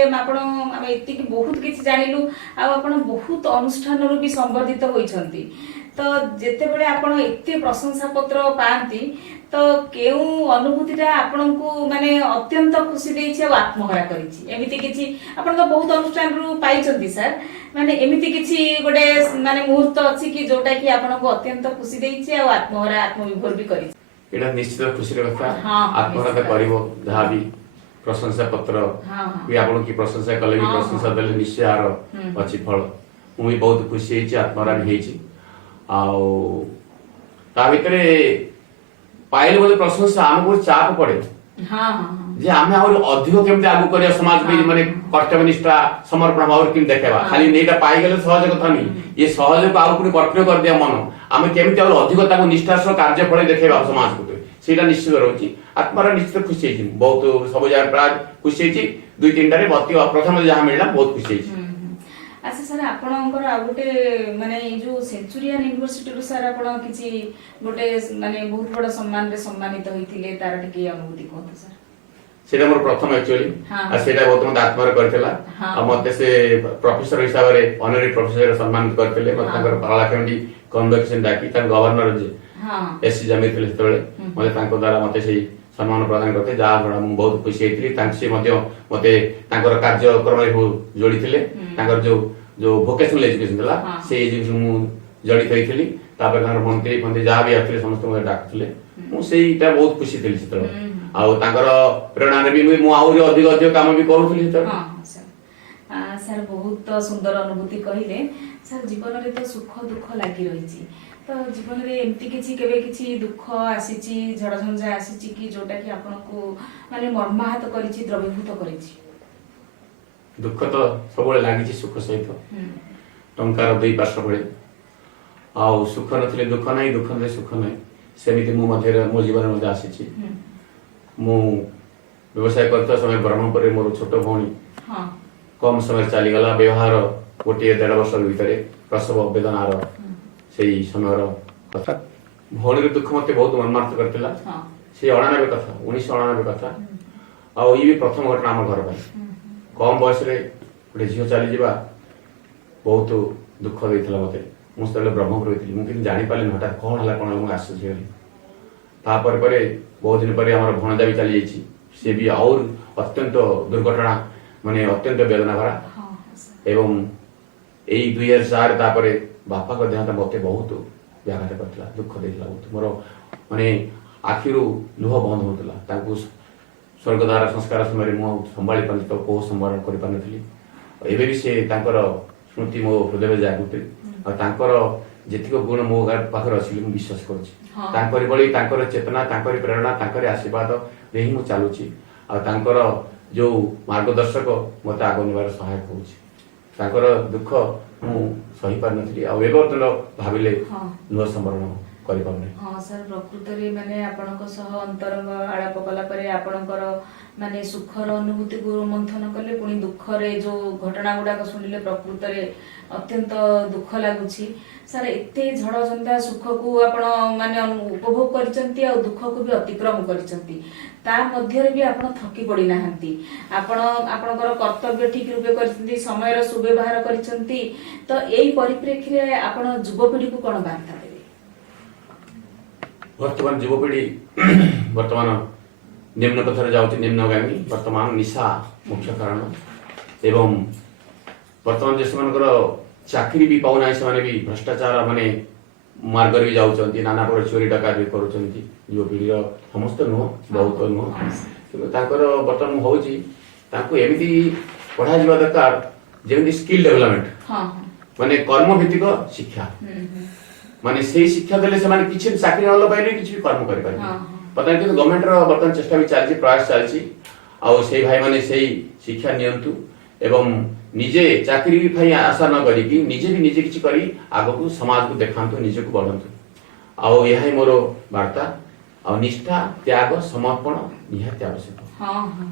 ଆମେ ଏତିକି ବହୁତ କିଛି ଜାଣିଲୁ। ଆଉ ଆପଣ ବହୁତ ଅନୁଷ୍ଠାନରୁ ବି ସମ୍ବର୍ଦ୍ଧିତ ହୋଇଛନ୍ତି। ତ ଯେତେବେଳେ ଆପଣ ଏତେ ପ୍ରଶଂସା ପତ୍ର ପାଆନ୍ତି, ତ କେଉଁ ଅନୁଭୂତିଟା ଆପଣଙ୍କୁ ମାନେ ଅତ୍ୟନ୍ତ ଖୁସି ଦେଇଛି ଆଉ ଆତ୍ମହରା କରିଛି? ଏମିତି କିଛି, ଆପଣ ତ ବହୁତ ଅନୁଷ୍ଠାନରୁ ପାଇଛନ୍ତି ସାର୍, ମାନେ ଏମିତି କିଛି ଗୋଟେ ମାନେ ମୁହୂର୍ତ୍ତ ଅଛି କି ଯୋଉଟା କି ଆପଣଙ୍କୁ ଅତ୍ୟନ୍ତ ଖୁସି ଦେଇଛି ଆଉ ଆତ୍ମହରା, ଆତ୍ମବିଭୋର ବି କରିଛି? ଏଇଟା ନିଶ୍ଚିତ ଖୁସିର କଥା। ଆତ୍ମହରା କରିବ, ଯାହାବି ପ୍ରଶଂସା ପତ୍ର ବି ଆପଣ କି ପ୍ରଶଂସା କଲେ ବି ପ୍ରଶଂସା ଦେଲେ ନିଶ୍ଚୟ ଆର ଅଛି ଫଳ। ମୁଁ ବି ବହୁତ ଖୁସି ହେଇଛି, ଆତ୍ମହରା ବି ହେଇଛି। ଆଉ ତା ଭିତରେ ପାଇଲେ ବୋଧେ ପ୍ରଶଂସା ଆମକୁ ଚାପ ପଡେ ଯେ ଆମେ ଆହୁରି ଅଧିକ କେମିତି ଆଗକୁ କରିବା, ସମାଜ ମାନେ କର୍ତ୍ତବ୍ୟ ନିଷ୍ଠା, ସମର୍ପଣ ଭାବରେ କେମିତି ଦେଖେଇବା। ଖାଲି ଏଇଟା ପାଇଗଲେ ସହଜ କଥା ନୁହେଁ, ଇଏ ସହଜକୁ ଆଉ ପୁଣି କଠିନ କରିଦିଆ ମନ। ଆମେ କେମିତି ଆହୁରି ଅଧିକ ତାକୁ ନିଷ୍ଠାର ସହ କାର୍ଯ୍ୟ ଫଳ ଦେଖେଇବା ସମାଜକୁ, ସେଇଟା ନିଶ୍ଚିତ ରହୁଛି। ଆତ୍ମାର ନିଶ୍ଚିତ ଖୁସି ହେଇଛି, ବହୁତ ସବୁ ଜାଗାରେ ପ୍ରାୟ ଖୁସି ହେଇଛି। 2-3ଟାରେ ପ୍ରଥମରେ ଯାହା ମିଳିଲା ବହୁତ ଖୁସି ହେଇଛି। ଆଚ୍ଛା ସାର୍, ଆପଣଙ୍କର ଆଉ ଗୋଟେ ମାନେ ଏଇ ଯୋଉ ସେଞ୍ଚୁରିଆନ ୟୁନିଭର୍ସିଟିରୁ ସାର୍ ଆପଣ କିଛି ଗୋଟେ ମାନେ ବହୁତ ବଡ ସମ୍ମାନରେ ସମ୍ମାନିତ ହୋଇଥିଲେ, ତାର ଟିକେ ଅନୁଭୂତି କୁହନ୍ତୁ ସାର୍। ସେଇଟା ମୋର ପ୍ରଥମ ଆକ୍ଚୁଆଲି, ଆଉ ସେଇଟା ବହୁତ ମତେ ଆତ୍ମହରା କରିଥିଲା। ଆଉ ମତେ ସେ ପ୍ରଫେସର ହିସାବରେ ଅନରୀ ପ୍ରଫେସର ସମ୍ମାନିତ କରିଥିଲେ। ମତେ ତାଙ୍କର ପାରଳାଖେମୁଣ୍ଡି କନଭୋକେସନ ଡାକି, ତାଙ୍କ ଗଭର୍ଣ୍ଣର ଏସ୍ ସି ଜାମିର ଥିଲେ ସେତେବେଳେ, ମତେ ତାଙ୍କ ଦ୍ୱାରା ମତେ ସେଇ ସମ୍ମାନ ପ୍ରଦାନ କରିଥିଲେ, ଯାହା ଦ୍ୱାରା ମୁଁ ବହୁତ ଖୁସି ହେଇଥିଲି। ସେ ମଧ୍ୟ ମତେ ତାଙ୍କର କାର୍ଯ୍ୟକ୍ରମରେ ଯୋଡ଼ିଥିଲେ। ତାଙ୍କର ଯୋଉ ଭୋକେସନାଲ ଏଜୁକେସନ ଥିଲା, ସେଇ ଏଜୁକେସନ ମୁଁ ଜଡ଼ିତ ହେଇଥିଲି। ତାପରେ ତାଙ୍କର ମନ୍ତ୍ରୀ ଯାହା ବି ଆସିଥିଲେ ସମସ୍ତେ ମତେ ଡାକୁଥିଲେ। ମୁଁ ସେଇଟା ବହୁତ ଖୁସି ଥିଲି ସେତେବେଳେ। ଆଉ ତାଙ୍କର ପ୍ରେରଣାରେ ବି ମୁଁ ଆହୁରି ଅଧିକ କାମ ବି କରୁଥିଲି ସେତେବେଳେ। ସାର୍ ବହୁତ ସୁନ୍ଦର ଅନୁଭୂତି କହିଲେ। ସାର୍, ଜୀବନରେ ତ ସୁଖ ଦୁଃଖ ଲାଗି ରହିଛି, ତ ଜୀବନରେ ଏମିତି କେବେ କିଛି ଦୁଃଖ ଆସିଛି, ଝଡ଼ଝଞ୍ଝା ଆସିଛି କି ଯୋଉଟା କି ଆପଣଙ୍କୁ ମାନେ ମର୍ମାହତ କରିଛି, ଦ୍ରବୀଭୂତ କରିଛି? ଦୁଃଖ ତ ସବୁବେଳେ ଲାଗିଛି ସୁଖ ସହିତ, ଟଙ୍କାର 2 ପାର୍ଶ୍ୱ ଭଳି। ଆଉ ସୁଖ ନଥିଲେ ଦୁଃଖ ନାହିଁ, ଦୁଃଖ ନଥିଲେ ସୁଖ ନାହିଁ, ସେମିତି ମୋ ଜୀବନରେ ମଧ୍ୟ ଆସିଛି। ମୁଁ ବ୍ୟବସାୟ କରୁଥିବା ସମୟ ବ୍ରହ୍ମପୁରରେ ମୋର ଛୋଟ ଭଉଣୀ କମ୍ ସମୟରେ ଚାଲିଗଲା। ବିବାହର 1-1.5 ବର୍ଷ ଭିତରେ ପ୍ରସବ ବେଦନାର ସେଇ ସମୟର କଥା। ଭଉଣୀର ଦୁଃଖ ମତେ ବହୁତ ମର୍ମାହତ କରିଥିଲା। ସେ 1999 କଥା। ଆଉ ଇଏ ବି ପ୍ରଥମ ଘଟଣା ଆମ ଘର ପାଇଁ। କମ୍ ବୟସରେ गोटे झील चली जा बहुत दुख देता मत मुझे ब्रह्मपुर रही मुझे जापारे हठात कौन है कौन है आश्चर्य गली तापर बहुत दिन पर आम भणजा भी चली जाइए सी भी और अत्यंत दुर्घटना माने अत्यंत वेदना भरा एवं यही 2004 तापर बापा का देहांत मत बहुत व्याघात करता दुख देता बहुत मोर माने आखिरू लुह बंद होता स्वर्गद्वार संस्कार समय मुझे संभाली पारि कौ संवरण कर पारि एवं भी सी स्मृति मो हृदय जागृति जेतिक गुण मो पाखे अच्छी मुझे विश्वास कर चेतना प्रेरणा आशीर्वाद दे ही मुझे चलुची आर जो मार्गदर्शक मत आग नेबार सहायक होकर दुख मु सही पार नी आवर्तन भाविले नुह संवरण कर हाँ सर प्रकृत रे माने आपनक सह अंतरंग आलाप कला परे आपनकर माने सुखर अनुभूति को मंथन कले पुणी दुख रे जो घटना गुडाक सुनिले प्रकृत रे अत्यंत दुख लागुछि सर एते झड़ झंडा सुख को आपण माने उपभोग करिसंती आ दुख को भी अतिक्रम करिसंती ता मध्य रे भी आपण थकी पड़ी नाहंती आपण आपनकर कर्तव्य ठीक रूपे करिसंती समय रो सुव्यवहार करिसंती तो एई परिप्रेक्षी रे आपण युवपीढ़ी को कोन वार्ता देबे वर्तमान युवपीढ़ी वर्तमान निम्न कथार जाऊँगी निम्नगामी वर्तमान निशा मुख्य कारण एवं वर्तमान जो चाकरी भी पाऊना से भी भ्रष्टाचार माने मार्ग भी जाऊँच नाना प्रकार चोरी डकायत भी कर युवपीढ़ी समस्त नुह बहुत नुह कि बर्तमान होमती पढ़ा जा दरकार जमी स्किल डेवलपमेंट माने कर्म भित्तिक शिक्षा माने से शिक्षा देले से माने किछि चाकरी न पाइले किछि कर्म करि पारि पता कि गवर्नमेंट रो बर्तन चेष्टा भी चलछि प्रयास चलछि आ से भाई माने सेही शिक्षा नियंतु एवं निजे चाकरी भी भाई आशा न करी कि निजे भी निजे किछि करी आगो को समाज को देखांतु निजे को बढ़ंतु आ यही मोर वार्ता आ निष्ठा त्याग समर्पण निहाती आवश्यक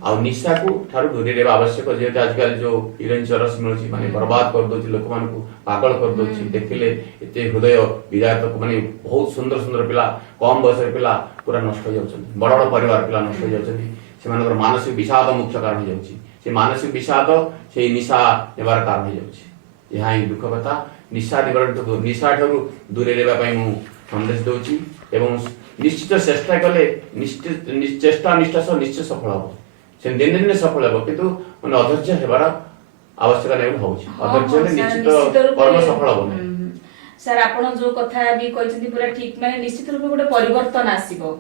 आ निशा को ठारू दूरी रहबा आवश्यक जेते आजकल जो इरेन चरस मिलुछि माने बर्बाद कर दोछि लोक मान को पागल कर दोछि देखिले एते हृदय विदायक माने बहुत सुंदर सुंदर पिला कम बयस पिला पूरा नष्ट हो जाउछन बड़ बड़ परिवार पिला नष्ट हो जाउछन सेमानकर मानसिक विषाद मुख्य कारण हो जाउछि से मानसिक विषाद से निशा नेबार कारण हो जाउछि यहा ही दुख कथा निशा निवारण निशा ठारू दूरी रहबा पई मु संदेश दोछि एवं निश्चित चेष्टा कले निश्चित चेष्टा निष्ठा सह निश्चित सफल हम से दिन दिन सफल हम किंतु माने अधैर्य हेबार आवश्यकता नहीं होउछि अधैर्य निश्चित कर्म सफल हम सर आपण जो कथा भी कहते पूरा ठीक माने निश्चित रूप गोटे परिवर्तन आसीबो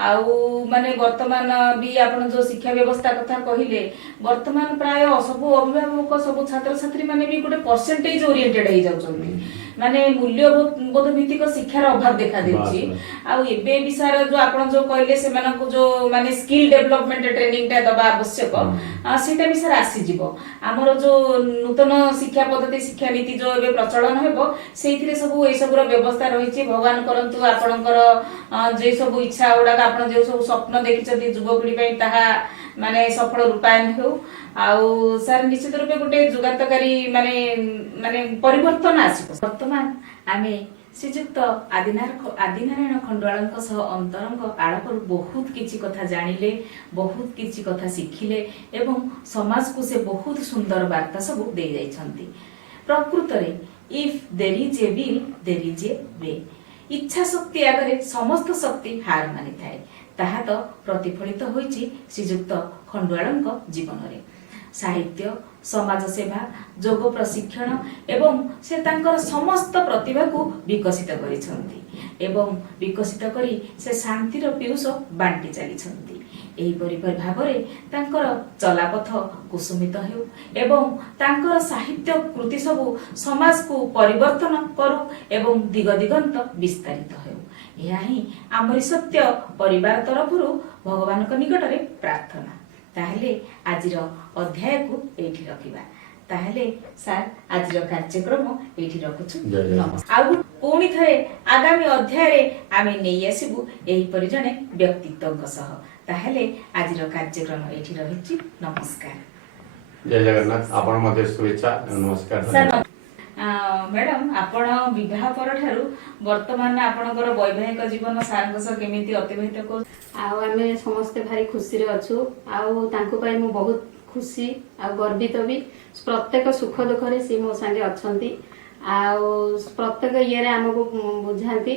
आउ माने वर्तमान भी आपण जो शिक्षा व्यवस्था कथा कहिले वर्तमान प्राय सब अभिभावक सब छात्र छात्री माने भी गोटे परसेंटेज ओरिएंटेड हे जाउछन्ती माने मूल्यबोध भित्तिक शिक्षार अभाव देखा देउछि आउ एबे भी सर जो आपण जो कहले से मानको जो माने स्किल डेवलपमेंट ट्रेनिंग ता दबा आवश्यक सेटा भी सर आसी जिवो हमर जो नूतन शिक्षा पद्धति शिक्षा नीति जो एबे प्रचलन हेबो सेइथिरे सब ए सब रो व्यवस्था रहिछि भगवान करंतु आपणकर जे सब इच्छा उडा आपण जे सब स्वप्न देखिछथि युवपीढ़ी पई ताहा माने सफल रूपायन हो आउ सर निश्चित रूपे गोटे जुगातकारी माने माने परिवर्तन आसी वर्तमान आमे श्रीजुक्त आदिनारायण खंडवाळଙ୍କ सह अंतरंग आळपर बहुत किछि कथा जानिले बहुत किछि कथा शिखिले एवं समाज को से बहुत सुंदर वार्ता सब दे जाइछन्ती प्रकृत रे if there is a will there is a way इच्छा शक्ति आगरे समस्त शक्ति हार मानि थाए ताहा तो प्रतिफलित होइछि श्रीजुक्त खंडवाळଙ୍କ जीवन रे साहित्य समाज सेवा जोग प्रशिक्षण एवं से तांकर समस्त प्रतिभा को विकसित करिसंती एवं विकसित करी से शांतिर पीयूष बांटी चलीछंती एही परिपर भाबरे तांकर चलापथ कुसुमित हेउ एवं तांकर साहित्य कृति सब समाज को परिवर्तन करू एवं दिग दिगंत विस्तारित हेउ यहा ही आमरि सत्य परिवार तरफरु भगवान को निकट रे प्रार्थना ताहले आजिर अध्याय को एठी रखिबा ताहले सर आजिर कार्यक्रम एठी रखुछु नमस्कार आ पुणी थरे आगामी अध्याय रे आमे नै आसीबु एही परि जने व्यक्तित्वक सह ताहले आजिर कार्यक्रम एठी रहिछि नमस्कार जय जगन्नाथ आपण मध्ये शुभेच्छा नमस्कार मैडम आपण विवाह पर ठारू वर्तमान आपणकर वैवाहिक जीवन सारंग सह केमिति अतिबाहित को आउ आमे समस्त भारी खुशी रे अछु आउ तांको पई मु बहुत खुशी आ गर्वित भी प्रत्येक सुख दुख रे सी मो संगे अछंती आ प्रत्येक ये आमको बुझाती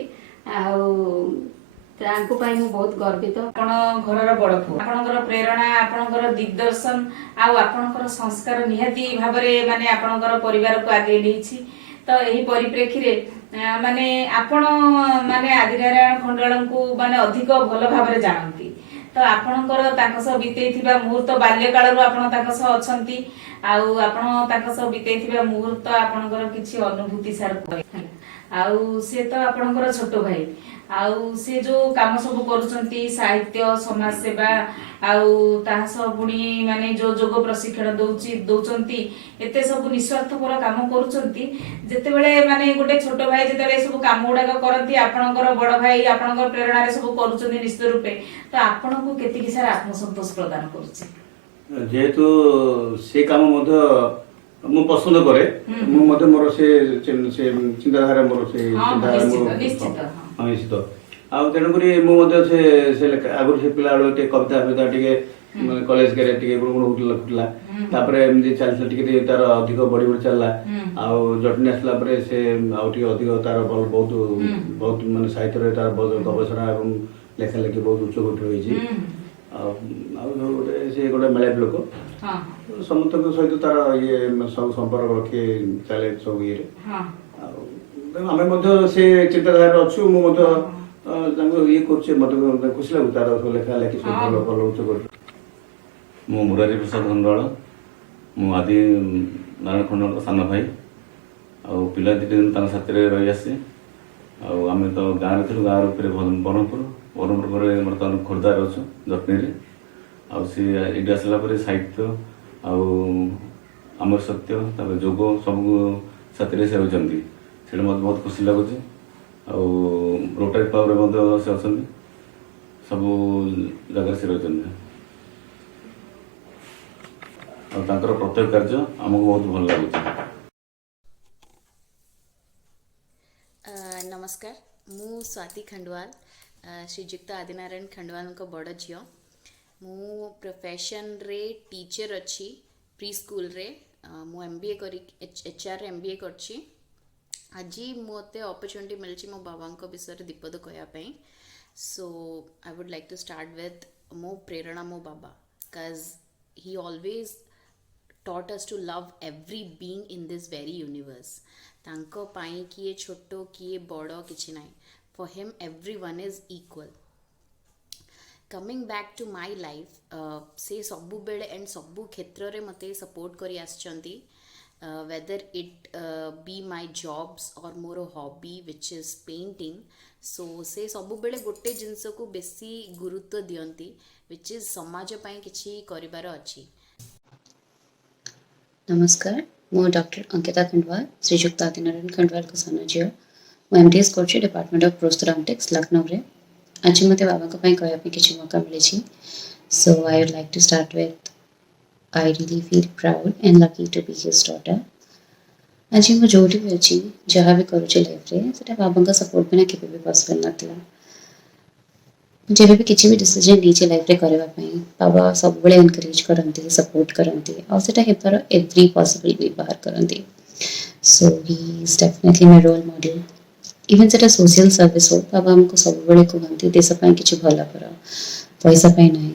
तांको पाई मु बहुत गर्वित। ଆପଣ ଘରର ବଡ଼ ପୁଅ, ଆପଣଙ୍କର ପ୍ରେରଣା, ଆପଣଙ୍କର ଦିଗଦର୍ଶନ ଆଉ ଆପଣଙ୍କର ସଂସ୍କାର ନିହାତି ଭାବରେ ମାନେ ଆପଣଙ୍କର ପରିବାରକୁ ଆଗେଇ ନେଇଛି। ତ ଏହି ପରିପ୍ରେକ୍ଷୀରେ ମାନେ ଆପଣ ମାନେ ଆଦିନାରାୟଣ ଖଣ୍ଡାଳଙ୍କୁ ମାନେ ଅଧିକ ଭଲ ଭାବରେ ଜାଣନ୍ତି। ତ ଆପଣଙ୍କର ତାଙ୍କ ସହ ବିତେଇଥିବା ମୁହୂର୍ତ୍ତ ବାଲ୍ୟକାଳରୁ ଆପଣ ତାଙ୍କ ସହ ଅଛନ୍ତି ଆଉ ଆପଣ ତାଙ୍କ ସହ ବିତେଇଥିବା ମୁହୂର୍ତ୍ତ ଆପଣଙ୍କର କିଛି ଅନୁଭୂତି ସାର୍ କହିଥିଲେ। ଆଉ ସେ ତ ଆପଣଙ୍କର ଛୋଟ ଭାଇ ଆଉ ସେ ଯୋଉ କାମ ସବୁ କରୁଛନ୍ତି ସାହିତ୍ୟ ସମାଜ ସେବା ଆଉ ତାହା ସହ ପୁଣି ମାନେ ଯୋଉ ଯୋଗ ପ୍ରଶିକ୍ଷଣ ଦଉଛନ୍ତି ଏତେ ସବୁ ନିସ୍ୱାର୍ଥପର କାମ କରୁଛନ୍ତି। ଯେତେବେଳେ ମାନେ ଗୋଟେ ଛୋଟ ଭାଇ ଯେତେବେଳେ ସବୁ କାମ ଗୁଡାକ କରନ୍ତି ଆପଣଙ୍କର ବଡ ଭାଇ ଆପଣଙ୍କର ପ୍ରେରଣାରେ ସବୁ କରୁଛନ୍ତି ନିଶ୍ଚିତ ରୂପେ, ତ ଆପଣଙ୍କୁ କେତିକି ସାର୍ ଆତ୍ମସନ୍ତୋଷ ପ୍ରଦାନ କରୁଛି? ଯେହେତୁ ସେ କାମ ମଧ୍ୟ ମୁଁ ପସନ୍ଦ କରେ, ମୁଁ ମଧ୍ୟ ମୋର ସେ ଚିନ୍ତାଧାରା ମୋର ସେ ନିଶ୍ଚିତ ଆଉ ତେଣୁକରି ମୁଁ ମଧ୍ୟ ସେ ଆଗରୁ ସେ ପିଲାବେଳୁ ଟିକେ କବିତା ଫବିତା ଟିକେ କଲେଜ ରେ ଟିକେ ଗୁଣ ଲେଖୁଥିଲା। ତାପରେ ଏମିତି ଚାଲିଥିଲା ଟିକେ ଟିକେ ତାର ଅଧିକ ବଢି ବଢି ଚାଲିଲା। ଆଉ ଜଟଣୀ ଆସିଲା ପରେ ସେ ଆଉ ଟିକେ ଅଧିକ ତାର ବହୁତ ବହୁତ ମାନେ ସାହିତ୍ୟରେ ତାର ଗବେଷଣା ଏବଂ ଲେଖା ଲେଖି ବହୁତ ଉଚ୍ଚ କୋଟିର ହେଇଛି। ଆଉ ଗୋଟେ ସେ ଗୋଟେ ମେଳାପି ଲୋକ, ସମସ୍ତଙ୍କ ସହିତ ତାର ଇଏ ସବୁ ସମ୍ପର୍କ ରଖି ଚାଲେ ସବୁ ଇଏରେ। ଆଉ ଆମେ ମଧ୍ୟ ସେ ଚିନ୍ତାଧାରାରେ ଅଛୁ। ମୁଁ ମଧ୍ୟ ତାଙ୍କୁ ଇଏ କରୁଛି, ମତେ ଖୁସି ଲାଗୁଛି ତାର ଲେଖା ଲେଖି ସବୁ ଭଲ ଭଲ ଉଚ୍ଚ କୋଟି। ମୁଁ ମୁରାରୀ ପ୍ରସାଦ ଖଣ୍ଡାଳ, ମୁଁ ଆଦି ନାରାୟଣ ଖଣ୍ଡାଳର ସାନ ଭାଇ। ଆଉ ପିଲା ଦିନ ତାଙ୍କ ସାଥିରେ ରହିଆସି ଆଉ ଆମେ ତ ଗାଁରେ ଥିଲୁ, ଗାଁର ଉପରେ ବ୍ରହ୍ମପୁର ପରେ ବର୍ତ୍ତମାନ ଖୋର୍ଦ୍ଧାରେ ଅଛୁ ଜଟଣୀରେ। ଆଉ ସେ ଏଇଠି ଆସିଲା ପରେ ସାହିତ୍ୟ ଆଉ ଆମର ସତ୍ୟ ତାପରେ ଯୋଗ ସବୁ ସାଥିରେ ସେ ରହିଛନ୍ତି, ସେଇଟା ମୋତେ ବହୁତ ଖୁସି ଲାଗୁଛି। ଆଉ ରୋଟାରୀ କ୍ଲବରେ ମଧ୍ୟ ସେ ଅଛନ୍ତି, ସବୁ ଜାଗାରେ ସେ ରହିଛନ୍ତି। ଆଉ ତାଙ୍କର ପ୍ରତ୍ୟେକ କାର୍ଯ୍ୟ ଆମକୁ ବହୁତ ଭଲ ଲାଗୁଛି। नमस्कार, मु स्वाति खंडवाल, श्रीजुक्त आदिनारायण खंडवाल को बड़ झील। मु प्रोफेशन रे टीचर अच्छी प्री स्कूल रे। मु MBA करी HR MBA करछि। आज मते अपॉर्चुनिटी मिलछि मो बाबा को विषय दीपद कहवाई। So I would like to start with मो प्रेरणा मो बाबा, because he always taught us to love every being in this very universe. तांको पाई किए छोटो किए बड़ो किछि नाई, for him everyone is equal. Coming back to my life, से सबु बेले एंड सबु क्षेत्र रे मते सपोर्ट करी आछंती, whether it be my jobs or more hobby which is painting. So से सबु बेले गोटे जिंस को बेसी गुरुत्व दियंती which is समाज पाई किछि करिबार अछि। नमस्कार, मु डॉक्टर अंकिता खंडवाल, श्रीजुक्त आदिनारायण खंडवाल को सान झील। मु MDS करछि डिपार्टमेंट ऑफ प्रोस्थोडोंटिक्स लखनऊ रे। आज मते बाबा को पई कहया पे किछि मौका मिले छी। So I would like to start with I really feel proud and lucky to be his daughter. आज मु जोटी भी अछि जहा भी करूछि लाइफ रे सेटा बाबा का सपोर्ट बिना केबे भी पॉसिबल नथिला। जब भी किसी भी डिसीजन नीचे लाइफ रे करबा पई बाबा सब बळे एनकरेज करंती, सपोर्ट करंती और सेटा हेपर एवरी पॉसिबल वे बाहर करंती। So he is definitely my role model. Even सेटा सोशल सर्विस हो, बाबा हमको सब बळे कहंती देश पई किछि भला कर, पैसा पई नहीं,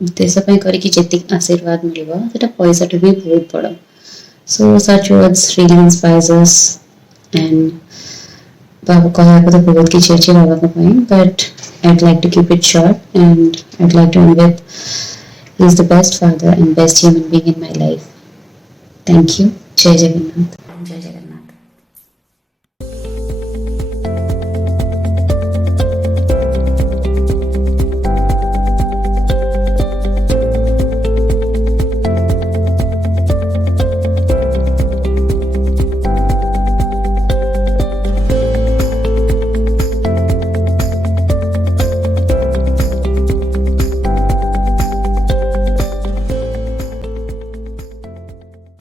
देश पई करी कि जेति आशीर्वाद मिलबो सेटा पैसा टू भी बहुत बड़। So such words really inspires us and बाबा कहा तो बहुत किछि अछि बाबा को पई, but I'd like to keep it short and I'd like to end with he is the best father and best human being in my life. Thank you. Jai Jagannath.